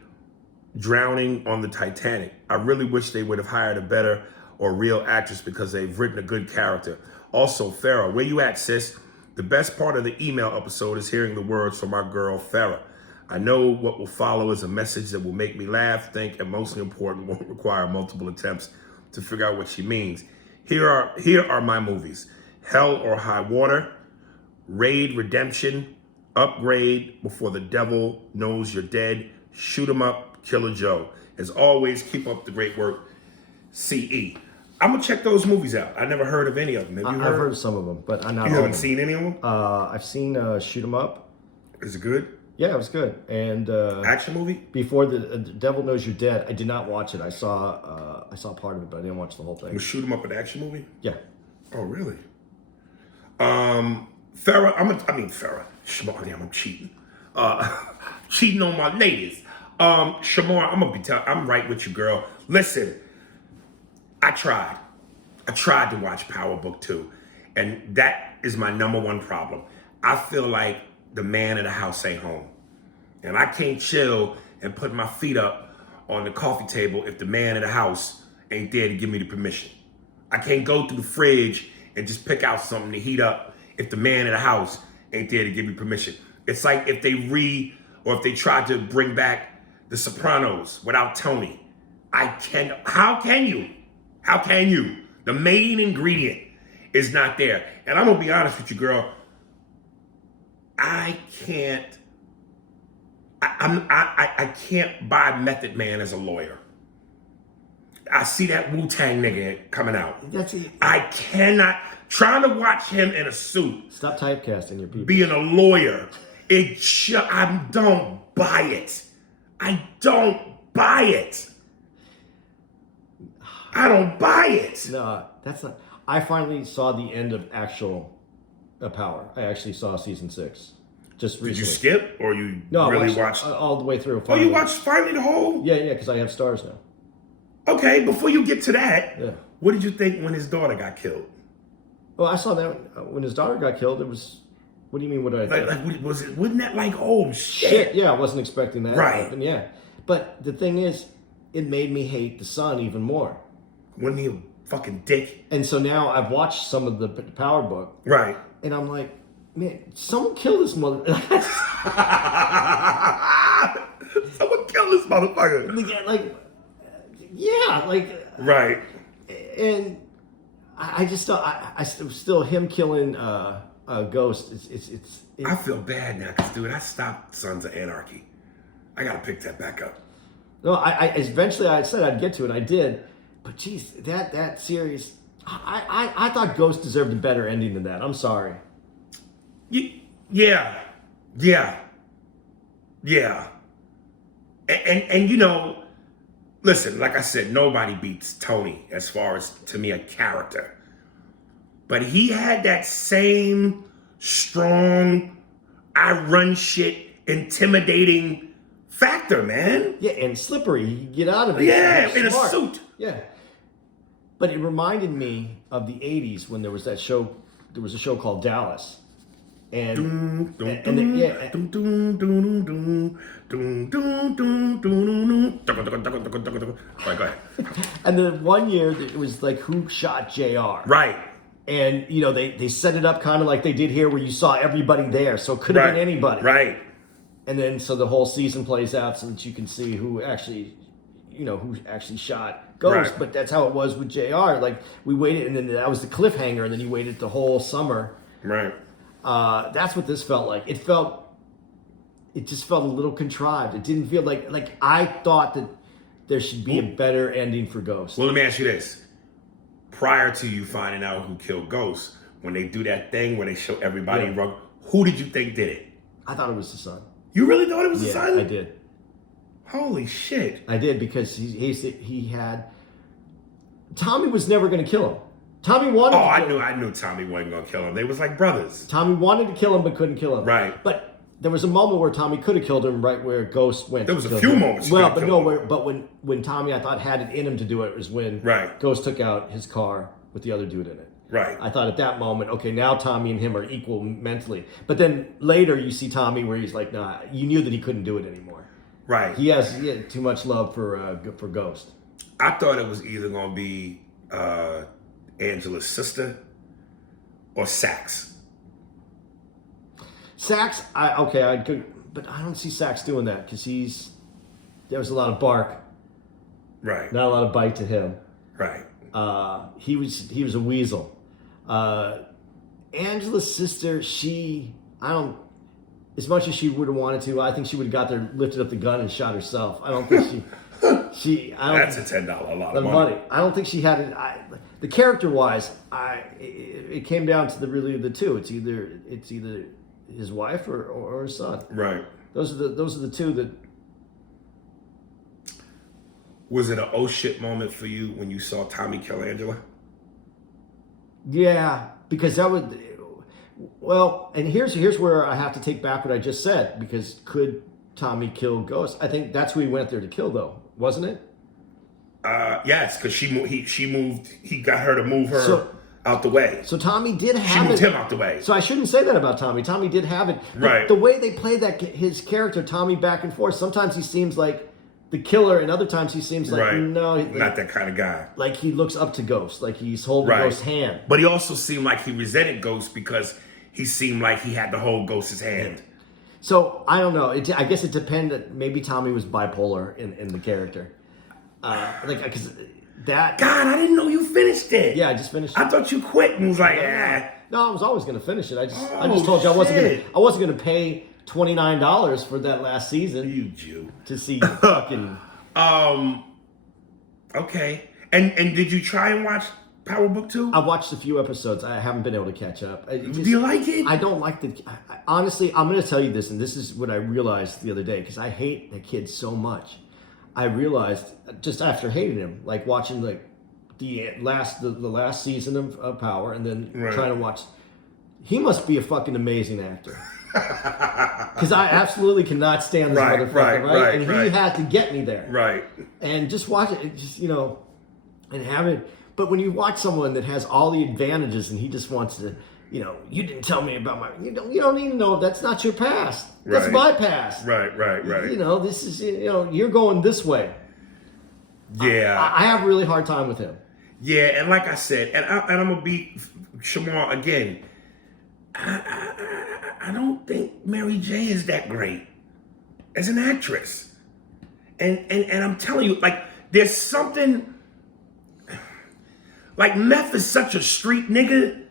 drowning on the Titanic. I really wish they would have hired a better or real actress because they've written a good character. Also, Farrah, where you at, sis? The best part of the email episode is hearing the words from our girl, Farrah. I know what will follow is a message that will make me laugh, think, and mostly important, won't require multiple attempts to figure out what she means. Here are my movies. Hell or High Water, Raid Redemption, Upgrade, Before the Devil Knows You're Dead, Shoot 'em Up, Killer Joe. As always, keep up the great work, CE. I'm gonna check those movies out. I never heard of any of them. Have you I've heard of some of them, but I'm not. You haven't seen any of them? I've seen Shoot 'em Up. Is it good? Yeah, it was good. And Action movie? Before the Devil Knows You're Dead, I did not watch it. I saw part of it, but I didn't watch the whole thing. Was Shoot 'em Up an action movie? Yeah. Oh, really? Farrah, Farrah. Shamar, damn, I'm cheating. Cheating on my ladies. Shamar, I'm right with you, girl. Listen, I tried to watch Power Book 2, and that is my number one problem. I feel like the man of the house ain't home. And I can't chill and put my feet up on the coffee table if the man of the house ain't there to give me the permission. I can't go through the fridge and just pick out something to heat up if the man of the house ain't there to give me permission. It's like if they tried to bring back The Sopranos without Tony. How can you? The main ingredient is not there. And I'm gonna be honest with you, girl. I can't buy Method Man as a lawyer. I see that Wu-Tang nigga coming out. That's it. I cannot, trying to watch him in a suit. Stop typecasting your people. Being a lawyer, I don't buy it. I don't buy it. No, that's not. I finally saw the end of actual Power. I actually saw season 6. Just recently. Did you skip or you No, really I watched watched? all the way through. Oh, you watched finally the whole? Yeah, because I have stars now. Okay, before you get to that, Yeah. what did you think when his daughter got killed? Well, I saw that when his daughter got killed. It was. What do you mean? What did I think? Wasn't that like, oh shit? Yeah, I wasn't expecting that. Right. To happen, yeah, but the thing is, it made me hate the son even more. Wasn't he a fucking dick? And so now I've watched some of the Power Book. Right. And I'm like, man, someone kill this mother. Someone kill this motherfucker. Right. And I just thought, I still him killing Ghost. I feel bad now because, dude, I stopped Sons of Anarchy. I gotta pick that back up. No, I eventually I said I'd get to it. I did, but geez, that series, I thought Ghost deserved a better ending than that. I'm sorry. Yeah. And you know, listen, like I said, nobody beats Tony as far as, to me, a character. But he had that same strong, I run shit, intimidating factor, man. Yeah, and slippery. You can get out of it. Yeah, in Smart. a suit. Yeah. But it reminded me of the 80s when there was that show. There was a show called Dallas. And Go ahead. And then one year it was like, who shot JR? Right. And you know they set it up kind of like they did here, where you saw everybody there, so it could have been anybody. Right. And then so the whole season plays out so that you can see who actually shot Ghost. Right. But that's how it was with JR. Like we waited, and then that was the cliffhanger, and then you waited the whole summer. Right. That's what this felt like. It just felt a little contrived. It didn't feel like I thought that there should be a better ending for Ghost. Well, let me ask you this. Prior to you finding out who killed Ghost, when they do that thing where they show everybody wrong, who did you think did it? I thought it was the son. You really thought it was the son? I did. Holy shit. I did, because he had... Tommy was never going to kill him. Tommy wanted to kill him. I knew Tommy wasn't going to kill him. They was like brothers. Tommy wanted to kill him but couldn't kill him. Right. But there was a moment where Tommy could have killed him, right where Ghost went. There was a few moments. Well, but no, but when Tommy, I thought, had it in him to do it, was when Ghost took out his car with the other dude in it. Right. I thought at that moment, okay, now Tommy and him are equal mentally. But then later you see Tommy where he's like, nah, you knew that he couldn't do it anymore. Right. He had too much love for Ghost. I thought it was either going to be Angela's sister or Sax. Sax, I'd go, but I don't see Sax doing that because there was a lot of bark, Right. not a lot of bite to him. Right. He was a weasel. Angela's sister, as much as she would have wanted to, I think she would have got there, lifted up the gun, and shot herself. I don't think That's a $10 a lot of money. I don't think she had it. The character wise, it came down to the two. It's either his wife or his son. Right. Those are the two that. Was it an oh shit moment for you when you saw Tommy kill Angela? Yeah, because that would. Well, and here's where I have to take back what I just said, because could Tommy kill Ghost? I think that's who he went there to kill, though, wasn't it? Yes, because he moved. He got her to move her out the way. So Tommy did have She moved him out the way. So I shouldn't say that about Tommy. Tommy did have it. Right. The way they play his character, Tommy, back and forth. Sometimes he seems like the killer, and other times he seems like not that kind of guy. Like he looks up to Ghost, like he's holding Ghost's hand. But he also seemed like he resented Ghost because he seemed like he had to hold Ghost's hand. So I don't know. I guess it depended. Maybe Tommy was bipolar in the character. Because that. God, I didn't know you finished it. Yeah, I just finished it. I thought you quit and was like, No, I was always going to finish it. I just told you I wasn't going to pay $29 for that last season. You Jew. To see fucking. Okay. And did you try and watch Power Book 2? I watched a few episodes. I haven't been able to catch up. Do you like it? I don't like honestly, I'm going to tell you this, and this is what I realized the other day, because I hate the kid so much. I realized, just after hating him, like watching the last season of Power, and then trying to watch, he must be a fucking amazing actor. Because I absolutely cannot stand this motherfucker, right? And he had to get me there. Right. And just watch it, and have it. But when you watch someone that has all the advantages and he just wants to, you didn't tell me about you don't need to know. That's not your past. That's my past. Right. This is, you're going this way. Yeah. I have a really hard time with him. Yeah, and like I said, and I'm going to be Shamar again. I don't think Mary J is that great as an actress. And I'm telling you, like, there's something, like, Meth is such a street nigga.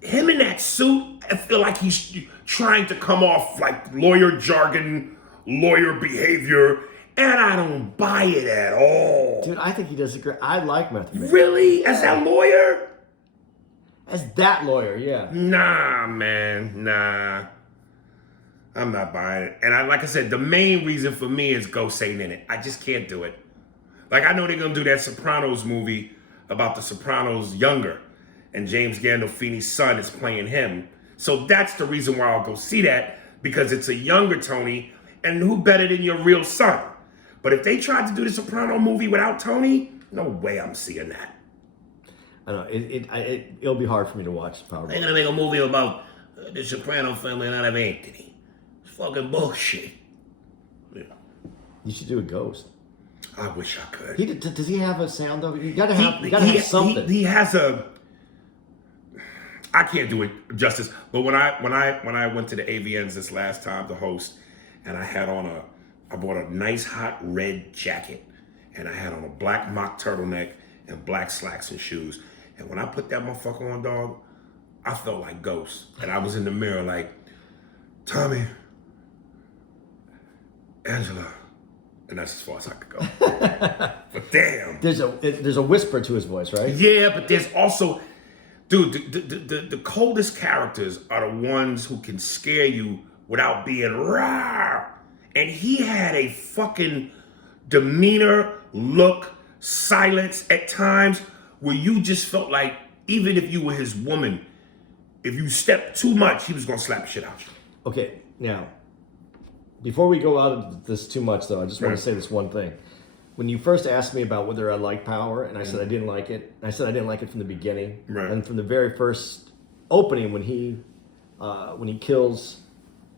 Him in that suit, I feel like he's trying to come off like lawyer jargon, lawyer behavior, and I don't buy it at all. Dude, I think he does a great, I like Meth Man. Really? As that lawyer? As that lawyer, yeah. Nah, man, nah. I'm not buying it. And like I said, the main reason for me is Ghost ain't in it. I just can't do it. Like, I know they're going to do that Sopranos movie about the Sopranos younger, and James Gandolfini's son is playing him. So that's the reason why I'll go see that, because it's a younger Tony, and who better than your real son? But if they tried to do the Soprano movie without Tony, no way I'm seeing that. I don't know. It'll be hard for me to watch Power. They're gonna make a movie about the Soprano family and not of Anthony. It's fucking bullshit. Yeah. You should do a Ghost. I wish I could. Does he have a sound of it? You gotta have something. He has a. I can't do it justice. But when I went to the AVNs this last time to host, and I bought a nice hot red jacket, and I had on a black mock turtleneck and black slacks and shoes. And when I put that motherfucker on, dog, I felt like Ghost. And I was in the mirror like, Tommy, Angela. And that's as far as I could go. But damn. There's a whisper to his voice, right? Yeah, but there's also, dude, the coldest characters are the ones who can scare you without being raw. And he had a fucking demeanor, look, silence at times where you just felt like, even if you were his woman, if you stepped too much, he was gonna slap shit out you. Okay, now, before we go out of this too much, though, I just want to say this one thing. When you first asked me about whether I liked Power, and I said I didn't like it, I said I didn't like it from the beginning. Right. And from the very first opening, when he kills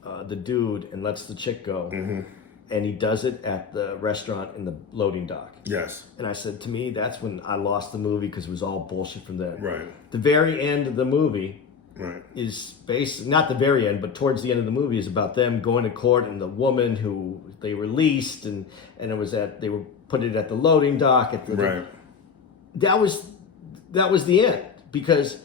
the dude and lets the chick go, and he does it at the restaurant in the loading dock. Yes. And I said, to me, that's when I lost the movie, because it was all bullshit from there. Right. The very end of the movie, is based, not the very end, but towards the end of the movie, is about them going to court and the woman who they released, and it was they were putting it at the loading dock at the that was the end, because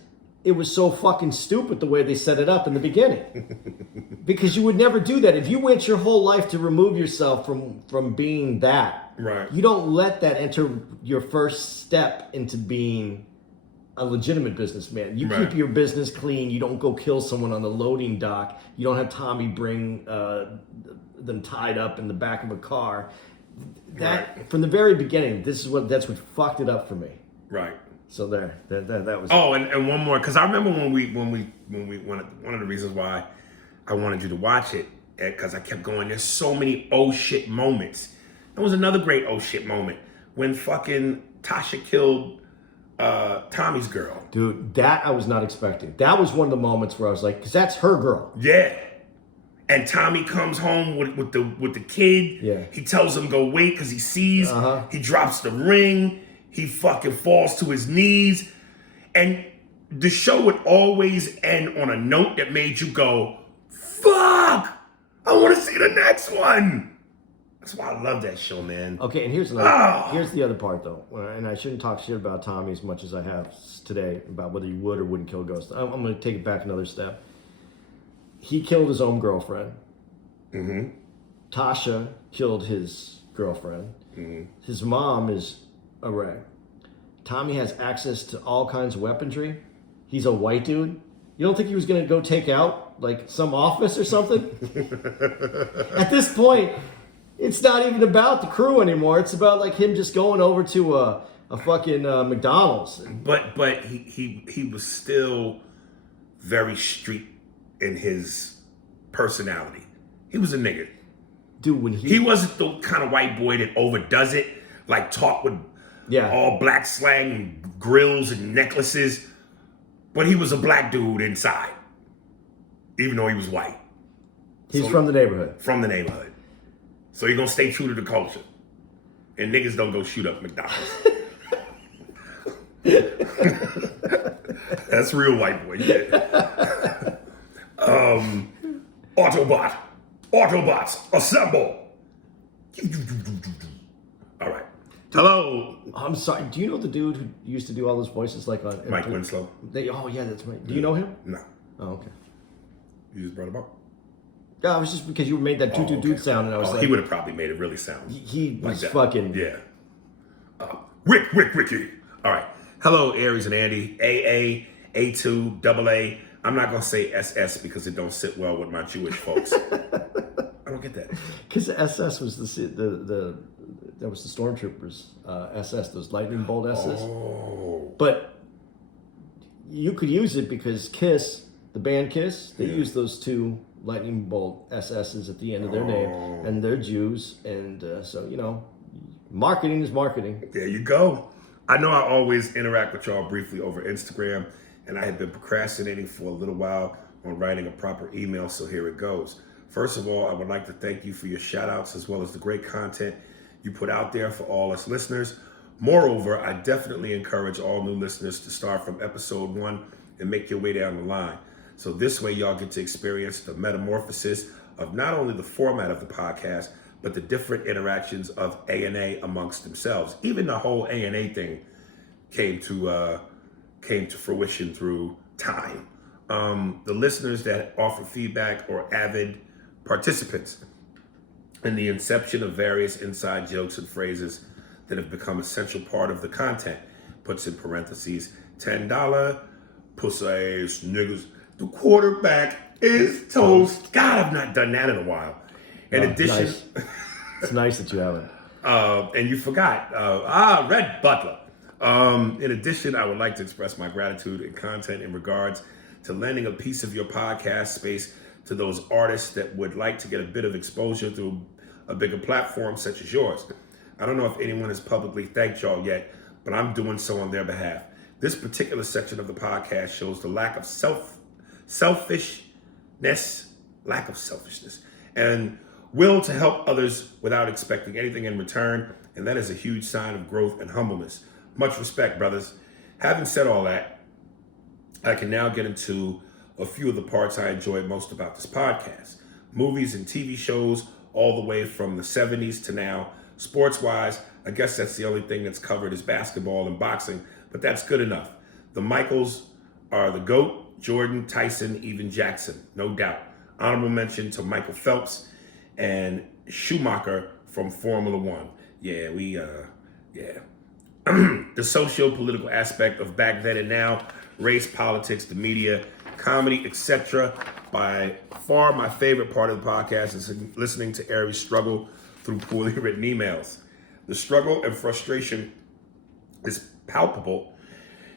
it was so fucking stupid the way they set it up in the beginning. Because you would never do that. If you went your whole life to remove yourself from being that, you don't let that enter your first step into being a legitimate businessman. You keep your business clean. You don't go kill someone on the loading dock. You don't have Tommy bring them tied up in the back of a car. That from the very beginning, that's what fucked it up for me. Right. So that was. Oh, and one more, because I remember when we one of the reasons why I wanted you to watch it, because I kept going, there's so many oh shit moments. There was another great oh shit moment when fucking Tasha killed Tommy's girl. Dude, that I was not expecting. That was one of the moments where I was like, because that's her girl. Yeah. And Tommy comes home with the kid. Yeah. He tells him go wait because he sees. He drops the ring. He fucking falls to his knees. And the show would always end on a note that made you go, fuck! I want to see the next one. That's why I love that show, man. Okay, and here's the other part, though. And I shouldn't talk shit about Tommy as much as I have today about whether he would or wouldn't kill Ghost. I'm going to take it back another step. He killed his own girlfriend. Tasha killed his girlfriend. His mom is a wreck. Tommy has access to all kinds of weaponry. He's a white dude. You don't think he was going to go take out like some office or something? At this point, it's not even about the crew anymore. It's about like him just going over to a fucking McDonald's. But he was still very street in his personality. He was a nigga. Dude, when he wasn't the kind of white boy that overdoes it, like talk with all black slang and grills and necklaces. But he was a black dude inside, even though he was white. He's from the neighborhood. From the neighborhood. So he's gonna stay true to the culture. And niggas don't go shoot up McDonald's. That's real white boy. Yeah. Autobots, assemble. All right. Hello. I'm sorry. Do you know the dude who used to do all those voices like on Mike Winslow? Oh yeah, that's right. Do you know him? No. Oh, okay. You just brought him up? Yeah, it was just because you made that dude sound, and I was like, he would have probably made it really sound. He like was that. Fucking Ricky. All right. Hello, Aries and Andy. AA, A2, AA. I'm not gonna say SS because it don't sit well with my Jewish folks. I don't get that. Because SS was that was the stormtroopers SS, those lightning bolt SS. Oh. But you could use it because Kiss, the band Kiss, they use those two lightning bolt SS's at the end of their name, and they're Jews, and so marketing is marketing. There you go. I know I always interact with y'all briefly over Instagram, and I have been procrastinating for a little while on writing a proper email, so here it goes. First of all, I would like to thank you for your shout outs as well as the great content you put out there for all us listeners. Moreover, I definitely encourage all new listeners to start from episode 1 and make your way down the line. So this way y'all get to experience the metamorphosis of not only the format of the podcast, but the different interactions of A&A amongst themselves. Even the whole A&A thing came to fruition through time. The listeners that offer feedback or avid participants in the inception of various inside jokes and phrases that have become essential part of the content, puts in parentheses, $10 pussy ass niggas. The quarterback is toast. God, I've not done that in a while. In addition, nice. It's nice that you haven't. And you forgot. Red Butler. In addition, I would like to express my gratitude and content in regards to lending a piece of your podcast space to those artists that would like to get a bit of exposure through a bigger platform such as yours. I don't know if anyone has publicly thanked y'all yet, but I'm doing so on their behalf. This particular section of the podcast shows the lack of selfishness, and will to help others without expecting anything in return, and that is a huge sign of growth and humbleness. Much respect, brothers. Having said all that, I can now get into a few of the parts I enjoyed most about this podcast. Movies and TV shows all the way from the 70s to now. Sports-wise, I guess that's the only thing that's covered is basketball and boxing, but that's good enough. The Michaels are the GOAT, Jordan, Tyson, even Jackson, no doubt. Honorable mention to Michael Phelps and Schumacher from Formula One. Yeah, the socio-political aspect of back then and now, race, politics, the media, comedy, etc. By far my favorite part of the podcast is listening to Aries struggle through poorly written emails. The struggle and frustration is palpable,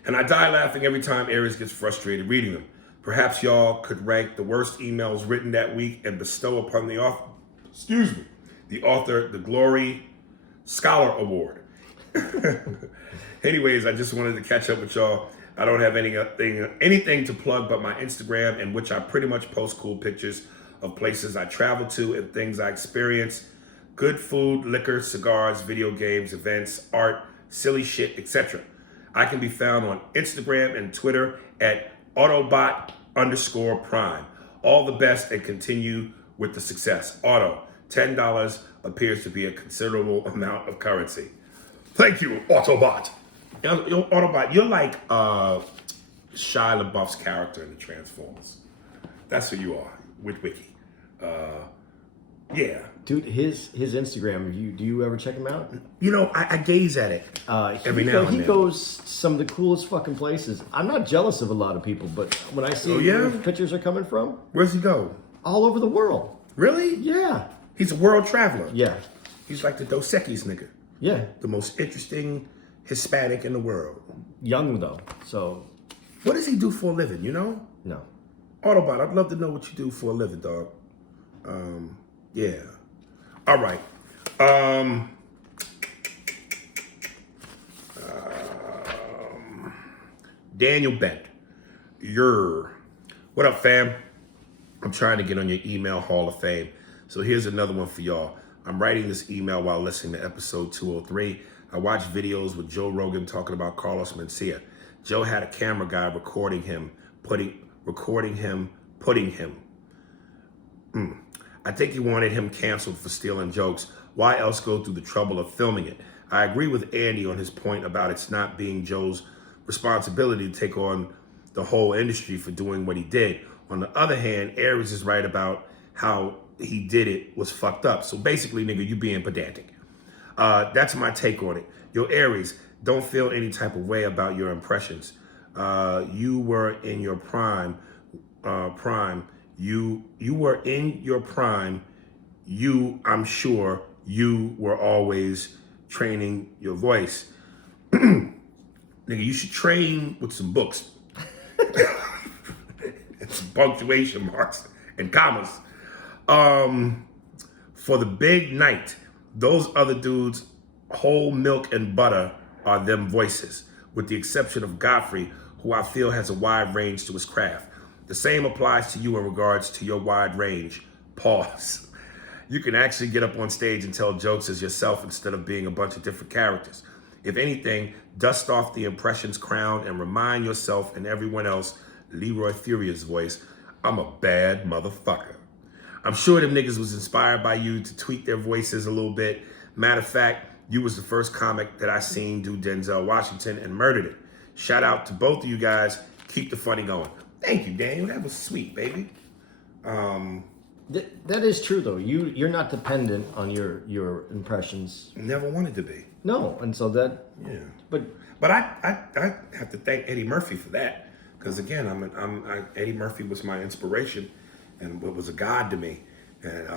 and I die laughing every time Aries gets frustrated reading them. Perhaps y'all could rank the worst emails written that week and bestow upon the author, the Glory Scholar Award. Anyways, I just wanted to catch up with y'all. I don't have anything to plug but my Instagram, in which I pretty much post cool pictures of places I travel to and things I experience. Good food, liquor, cigars, video games, events, art, silly shit, etc. I can be found on Instagram and Twitter at Autobot_Prime. All the best and continue with the success. Auto, $10 appears to be a considerable amount of currency. Thank you, Autobot. Yo, Autobot, you're like Shia LaBeouf's character in the Transformers. That's who you are with Wiki. Yeah. Dude, his Instagram, do you ever check him out? You know, I gaze at it every now and then. He goes some of the coolest fucking places. I'm not jealous of a lot of people, but when I see where pictures are coming from, where's he go? all over the world. Really? Yeah. He's a world traveler. Yeah. He's like the Dos Equis nigga. Yeah. The most interesting Hispanic in the world. Young though, so. What does he do for a living, you know? No. Autobot, I'd love to know what you do for a living, dog. Yeah. All right. Daniel Bent. What up, fam? I'm trying to get on your email Hall of Fame. So here's another one for y'all. I'm writing this email while listening to episode 203. I watched videos with Joe Rogan talking about Carlos Mencia. Joe had a camera guy recording him, putting him. I think he wanted him canceled for stealing jokes. Why else go through the trouble of filming it? I agree with Andy on his point about it's not being Joe's responsibility to take on the whole industry for doing what he did. On the other hand, Aries is right about how he did it was fucked up. So basically, nigga, you being pedantic. That's my take on it. Yo, Aries, don't feel any type of way about your impressions. You were in your prime. You were in your prime. I'm sure you were always training your voice. Nigga, you should train with some books. And some punctuation marks and commas. For the big night, those other dudes, whole milk and butter are them voices, with the exception of Godfrey, who I feel has a wide range to his craft. The same applies to you in regards to your wide range. Pause. You can actually get up on stage and tell jokes as yourself instead of being a bunch of different characters. If anything, dust off the impressions crown and remind yourself and everyone else, Leroy Furia's voice, I'm a bad motherfucker. I'm sure them niggas was inspired by you to tweak their voices a little bit. Matter of fact, you was the first comic that I seen do Denzel Washington and murdered it. Shout out to both of you guys. Keep the funny going. Thank you, Daniel. That was sweet, baby. That is true though. You're not dependent on your impressions. Never wanted to be. No, and so that. Yeah. But I have to thank Eddie Murphy for that, because again, Eddie Murphy was my inspiration, and what was a god to me. And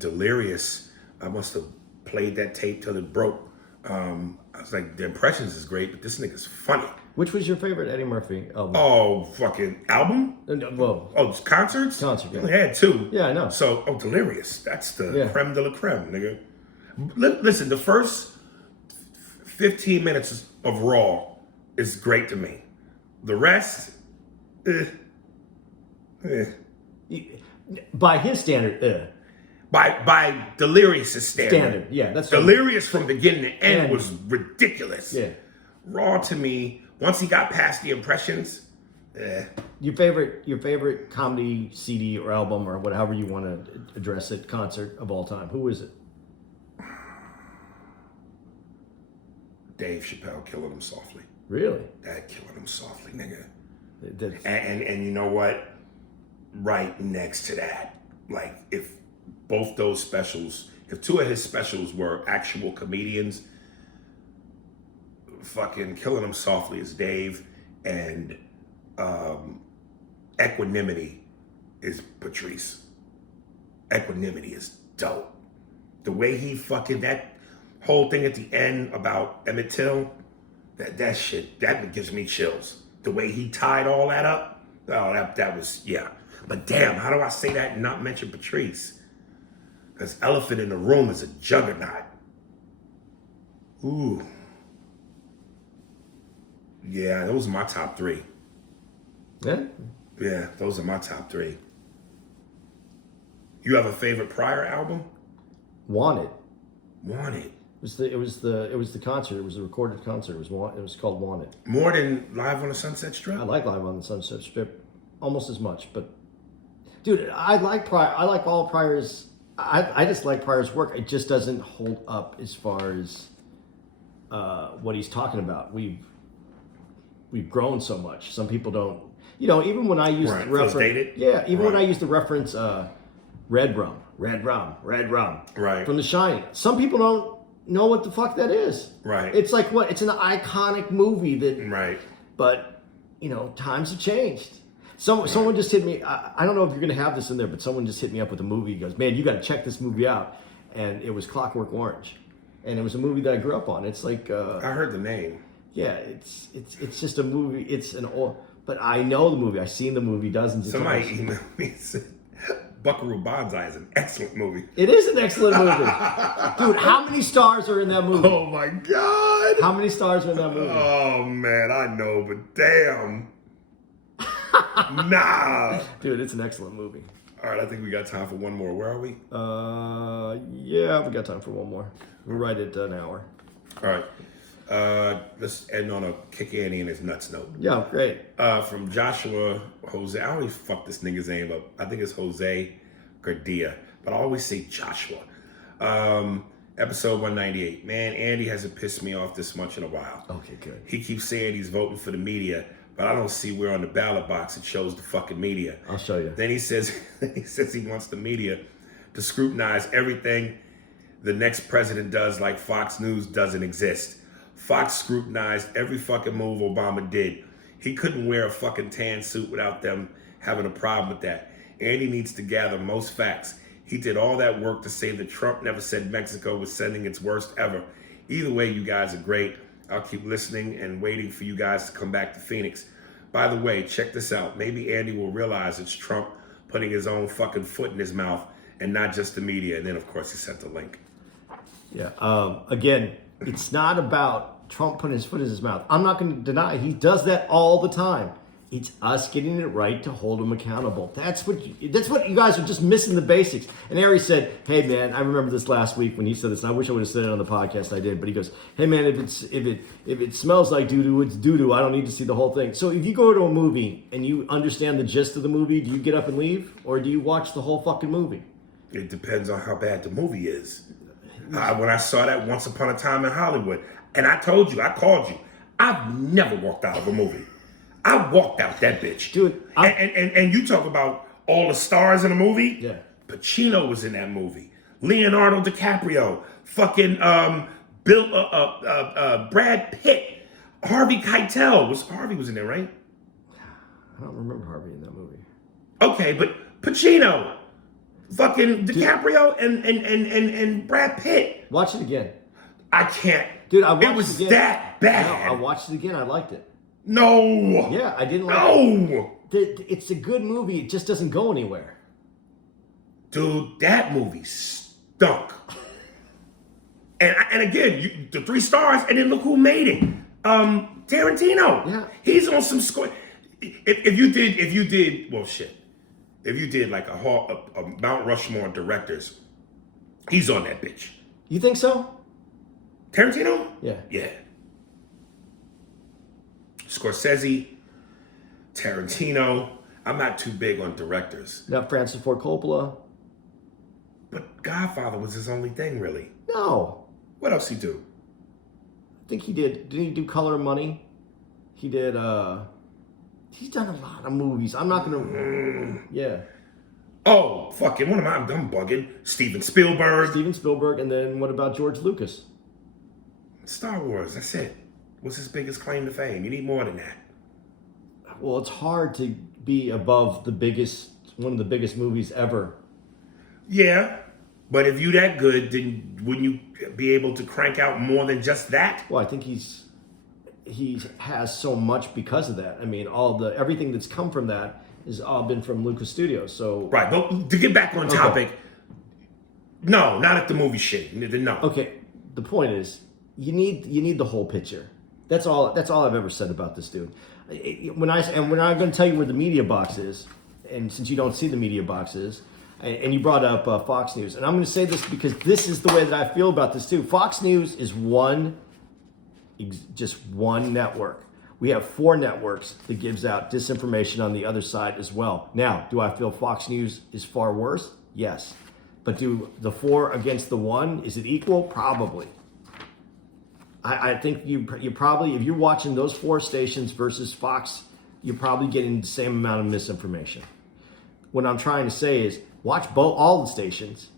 Delirious, I must have played that tape till it broke. I was like, the impressions is great, but this nigga's funny. which was your favorite Eddie Murphy album? Oh, fucking album? Well, Oh, it's concerts? Concert, yeah. You only had two. Yeah, I know. So, Delirious. That's the creme de la creme, nigga. Listen, the first 15 minutes of Raw is great to me. The rest, by his standard, By Delirious' standard. Yeah, that's Delirious from beginning to end was ridiculous. Yeah. Raw to me, once he got past the impressions, Your favorite comedy CD or album or whatever you want to address it, concert of all time. Who is it? Dave Chappelle, Killing Him Softly. Really? That Killing Him Softly, nigga. That's... And you know what? Right next to that, like if both those specials, if two of his specials were actual comedians, fucking Killing Him Softly is Dave, and Equanimity is Patrice. Equanimity is dope. The way he fucking, that whole thing at the end about Emmett Till, that shit, that gives me chills. The way he tied all that up, oh, that was, yeah. But damn, how do I say that and not mention Patrice? Because Elephant in the Room is a juggernaut. Ooh. Yeah, those are my top three. Yeah? Yeah, those are my top three. You have a favorite Pryor album? Wanted. Wanted. It was the concert. It was a recorded concert. It was called Wanted. More than Live on the Sunset Strip? I like Live on the Sunset Strip almost as much, but dude, I like Pryor. I like all Pryor's. I just like Pryor's work. It just doesn't hold up as far as what he's talking about. We've grown so much. Some people don't. You know, even when I use the reference, when I use the reference, red rum, Right. from The Shining. Some people don't know what the fuck that is. Right. It's like what? It's an iconic movie that. Right. But you know, times have changed. Someone just hit me. I don't know if you're gonna have this in there, but someone just hit me up with a movie. He goes, "Man, you got to check this movie out." And it was Clockwork Orange, and it was a movie that I grew up on. It's like I heard the name. yeah, it's just a movie. It's an old, but I know the movie. I've seen the movie dozens of Somebody times. emailed me and said, Buckaroo Banzai is an excellent movie. It is an excellent movie, dude. How many stars are in that movie? Oh my God. How many stars are in that movie? Oh man, I know, but damn. Nah. Dude, it's an excellent movie. All right, I think we got time for one more. Where are we? Yeah, we got time for one more. We're right at an hour. All right. Let's end on a kick Andy in his nuts note. Yeah, great. From Joshua Jose. I always fuck this nigga's name up. I think it's Jose Gardia, but I always say Joshua. Episode 198. Man, Andy hasn't pissed me off this much in a while. Okay, good. He keeps saying he's voting for the media, but I don't see where on the ballot box it shows the fucking media. I'll show you. Then he says he wants the media to scrutinize everything the next president does, like Fox News doesn't exist. Fox scrutinized every fucking move Obama did. He couldn't wear a fucking tan suit without them having a problem with that. Andy needs to gather most facts. He did all that work to say that Trump never said Mexico was sending its worst ever. Either way, you guys are great. I'll keep listening and waiting for you guys to come back to Phoenix. By the way, check this out. Maybe Andy will realize it's Trump putting his own fucking foot in his mouth and not just the media. And then, of course, he sent the link. Yeah. Again, it's not about Trump putting his foot in his mouth. I'm not going to deny he does that all the time. It's us getting it right to hold him accountable. That's what you guys are just missing the basics. And Harry said, "Hey man, I remember this last week when he said this. And I wish I would have said it on the podcast. I did, but he goes, "Hey man, if it smells like doo doo, it's doo doo. I don't need to see the whole thing." So if you go to a movie and you understand the gist of the movie, do you get up and leave, or do you watch the whole fucking movie? It depends on how bad the movie is. When I saw that Once Upon a Time in Hollywood, and I told you, I called you, I've never walked out of a movie. I walked out that bitch. Dude, and you talk about all the stars in the movie. Yeah. Pacino was in that movie. Leonardo DiCaprio. Fucking Brad Pitt. Harvey Keitel. Harvey was in there, right? I don't remember Harvey in that movie. Okay, but Pacino. Fucking DiCaprio and Brad Pitt. Watch it again. I can't. Dude, I watched it was it again. that bad. No, I watched it again. I liked it. No. Yeah, I didn't like No. it. It's a good movie. It just doesn't go anywhere. Dude, that movie stunk. And again, the 3 stars, and then look who made it. Tarantino. Yeah. He's on some score. If you did like a Mount Rushmore of directors, he's on that bitch. You think so? Tarantino? Yeah. Yeah. Scorsese, Tarantino. I'm not too big on directors. Not Francis Ford Coppola. But Godfather was his only thing, really. No. What else he do? I think he did. Didn't he do Color of Money? He did, he's done a lot of movies. I'm not gonna, yeah. Oh, fucking, what am I? I'm bugging. Steven Spielberg. Steven Spielberg, and then what about George Lucas? Star Wars, that's it. What's his biggest claim to fame? You need more than that. Well, it's hard to be above one of the biggest movies ever. Yeah, but if you that good, then wouldn't you be able to crank out more than just that? Well, I think he has so much because of that. I mean, everything that's come from that has all been from Lucas Studios. So Right, but to get back on topic, no, not at the movie shit. No. okay, the point is you need the whole picture. That's all I've ever said about this dude. When I'm going to tell you where the media box is, and since you don't see the media boxes, and you brought up Fox News, and I'm going to say this because this is the way that I feel about this too. Fox News is just one network. We have 4 networks that gives out disinformation on the other side as well. Now, do I feel Fox News is far worse? Yes. But do the 4 against the 1, is it equal? Probably. I think you probably, if you're watching those 4 stations versus Fox, you're probably getting the same amount of misinformation. What I'm trying to say is watch all the stations,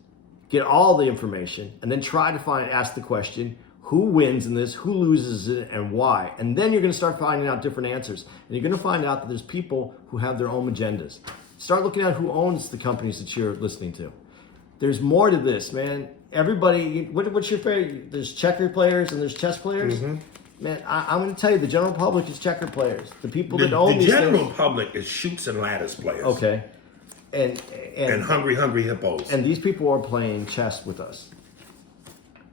get all the information, and then try to ask the question, who wins in this, who loses it, and why? And then you're going to start finding out different answers. And you're going to find out that there's people who have their own agendas. Start looking at who owns the companies that you're listening to. There's more to this, man. Everybody, what's your favorite? There's checker players and there's chess players. Mm-hmm. Man, I'm going to tell you, the general public is checker players. The people that own these things. The general public is shoots and ladders players. Okay. And hungry hippos. And these people are playing chess with us.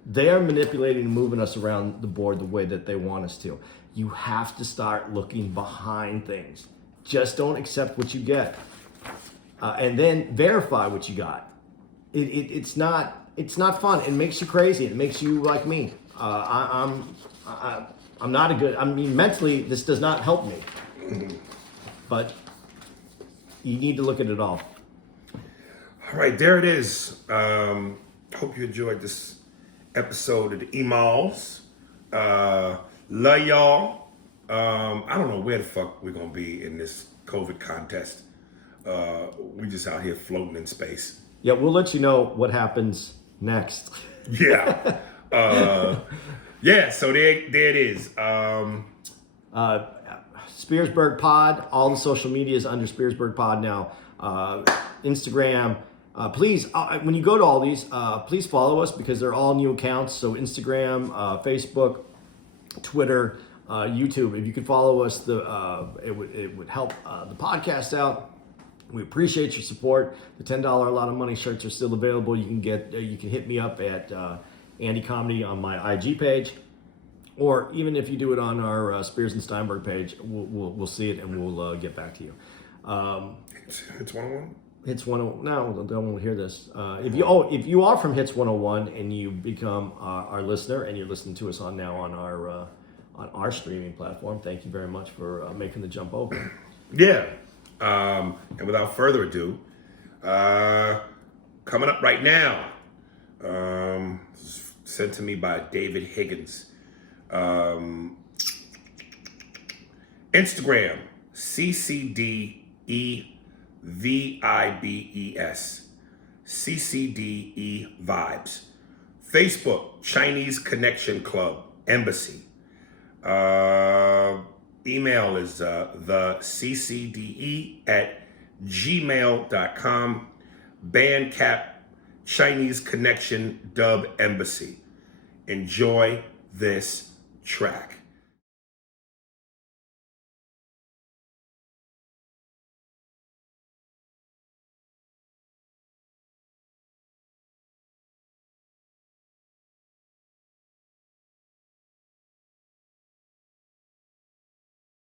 They are manipulating and moving us around the board the way that they want us to. You have to start looking behind things. Just don't accept what you get, and then verify what you got. It's not fun. It makes you crazy. It makes you like me. I'm not a good. I mean, mentally, this does not help me. Mm-hmm. But you need to look at it all. All right, there it is. Hope you enjoyed this episode of the Emails. Love y'all. I don't know where the fuck we're gonna be in this COVID contest. We just out here floating in space. Yeah, we'll let you know what happens next. Yeah. Yeah, so there it is. Spearsburg Pod, all the social media is under Spearsburg Pod now. Instagram. Please, when you go to all these, please follow us because they're all new accounts. So Instagram, Facebook, Twitter, YouTube. If you could follow us, it would help the podcast out. We appreciate your support. The $10 A Lot of Money shirts are still available. You can hit me up at Andy Comedy on my IG page, or even if you do it on our Spears and Steinberg page, we'll see it and we'll get back to you. It's 101. Hits 101. No, don't want to hear this. If you are from Hits 101 and you become our listener and you're listening to us on our streaming platform, thank you very much for making the jump over. Yeah. And without further ado, coming up right now, sent to me by David Higgins. Instagram, CCDEVIBES. CCDE Vibes. Facebook, Chinese Connection Club, Embassy. Email is the ccde@gmail.com. Bandcamp, Chinese Connection Dub Embassy. Enjoy this track.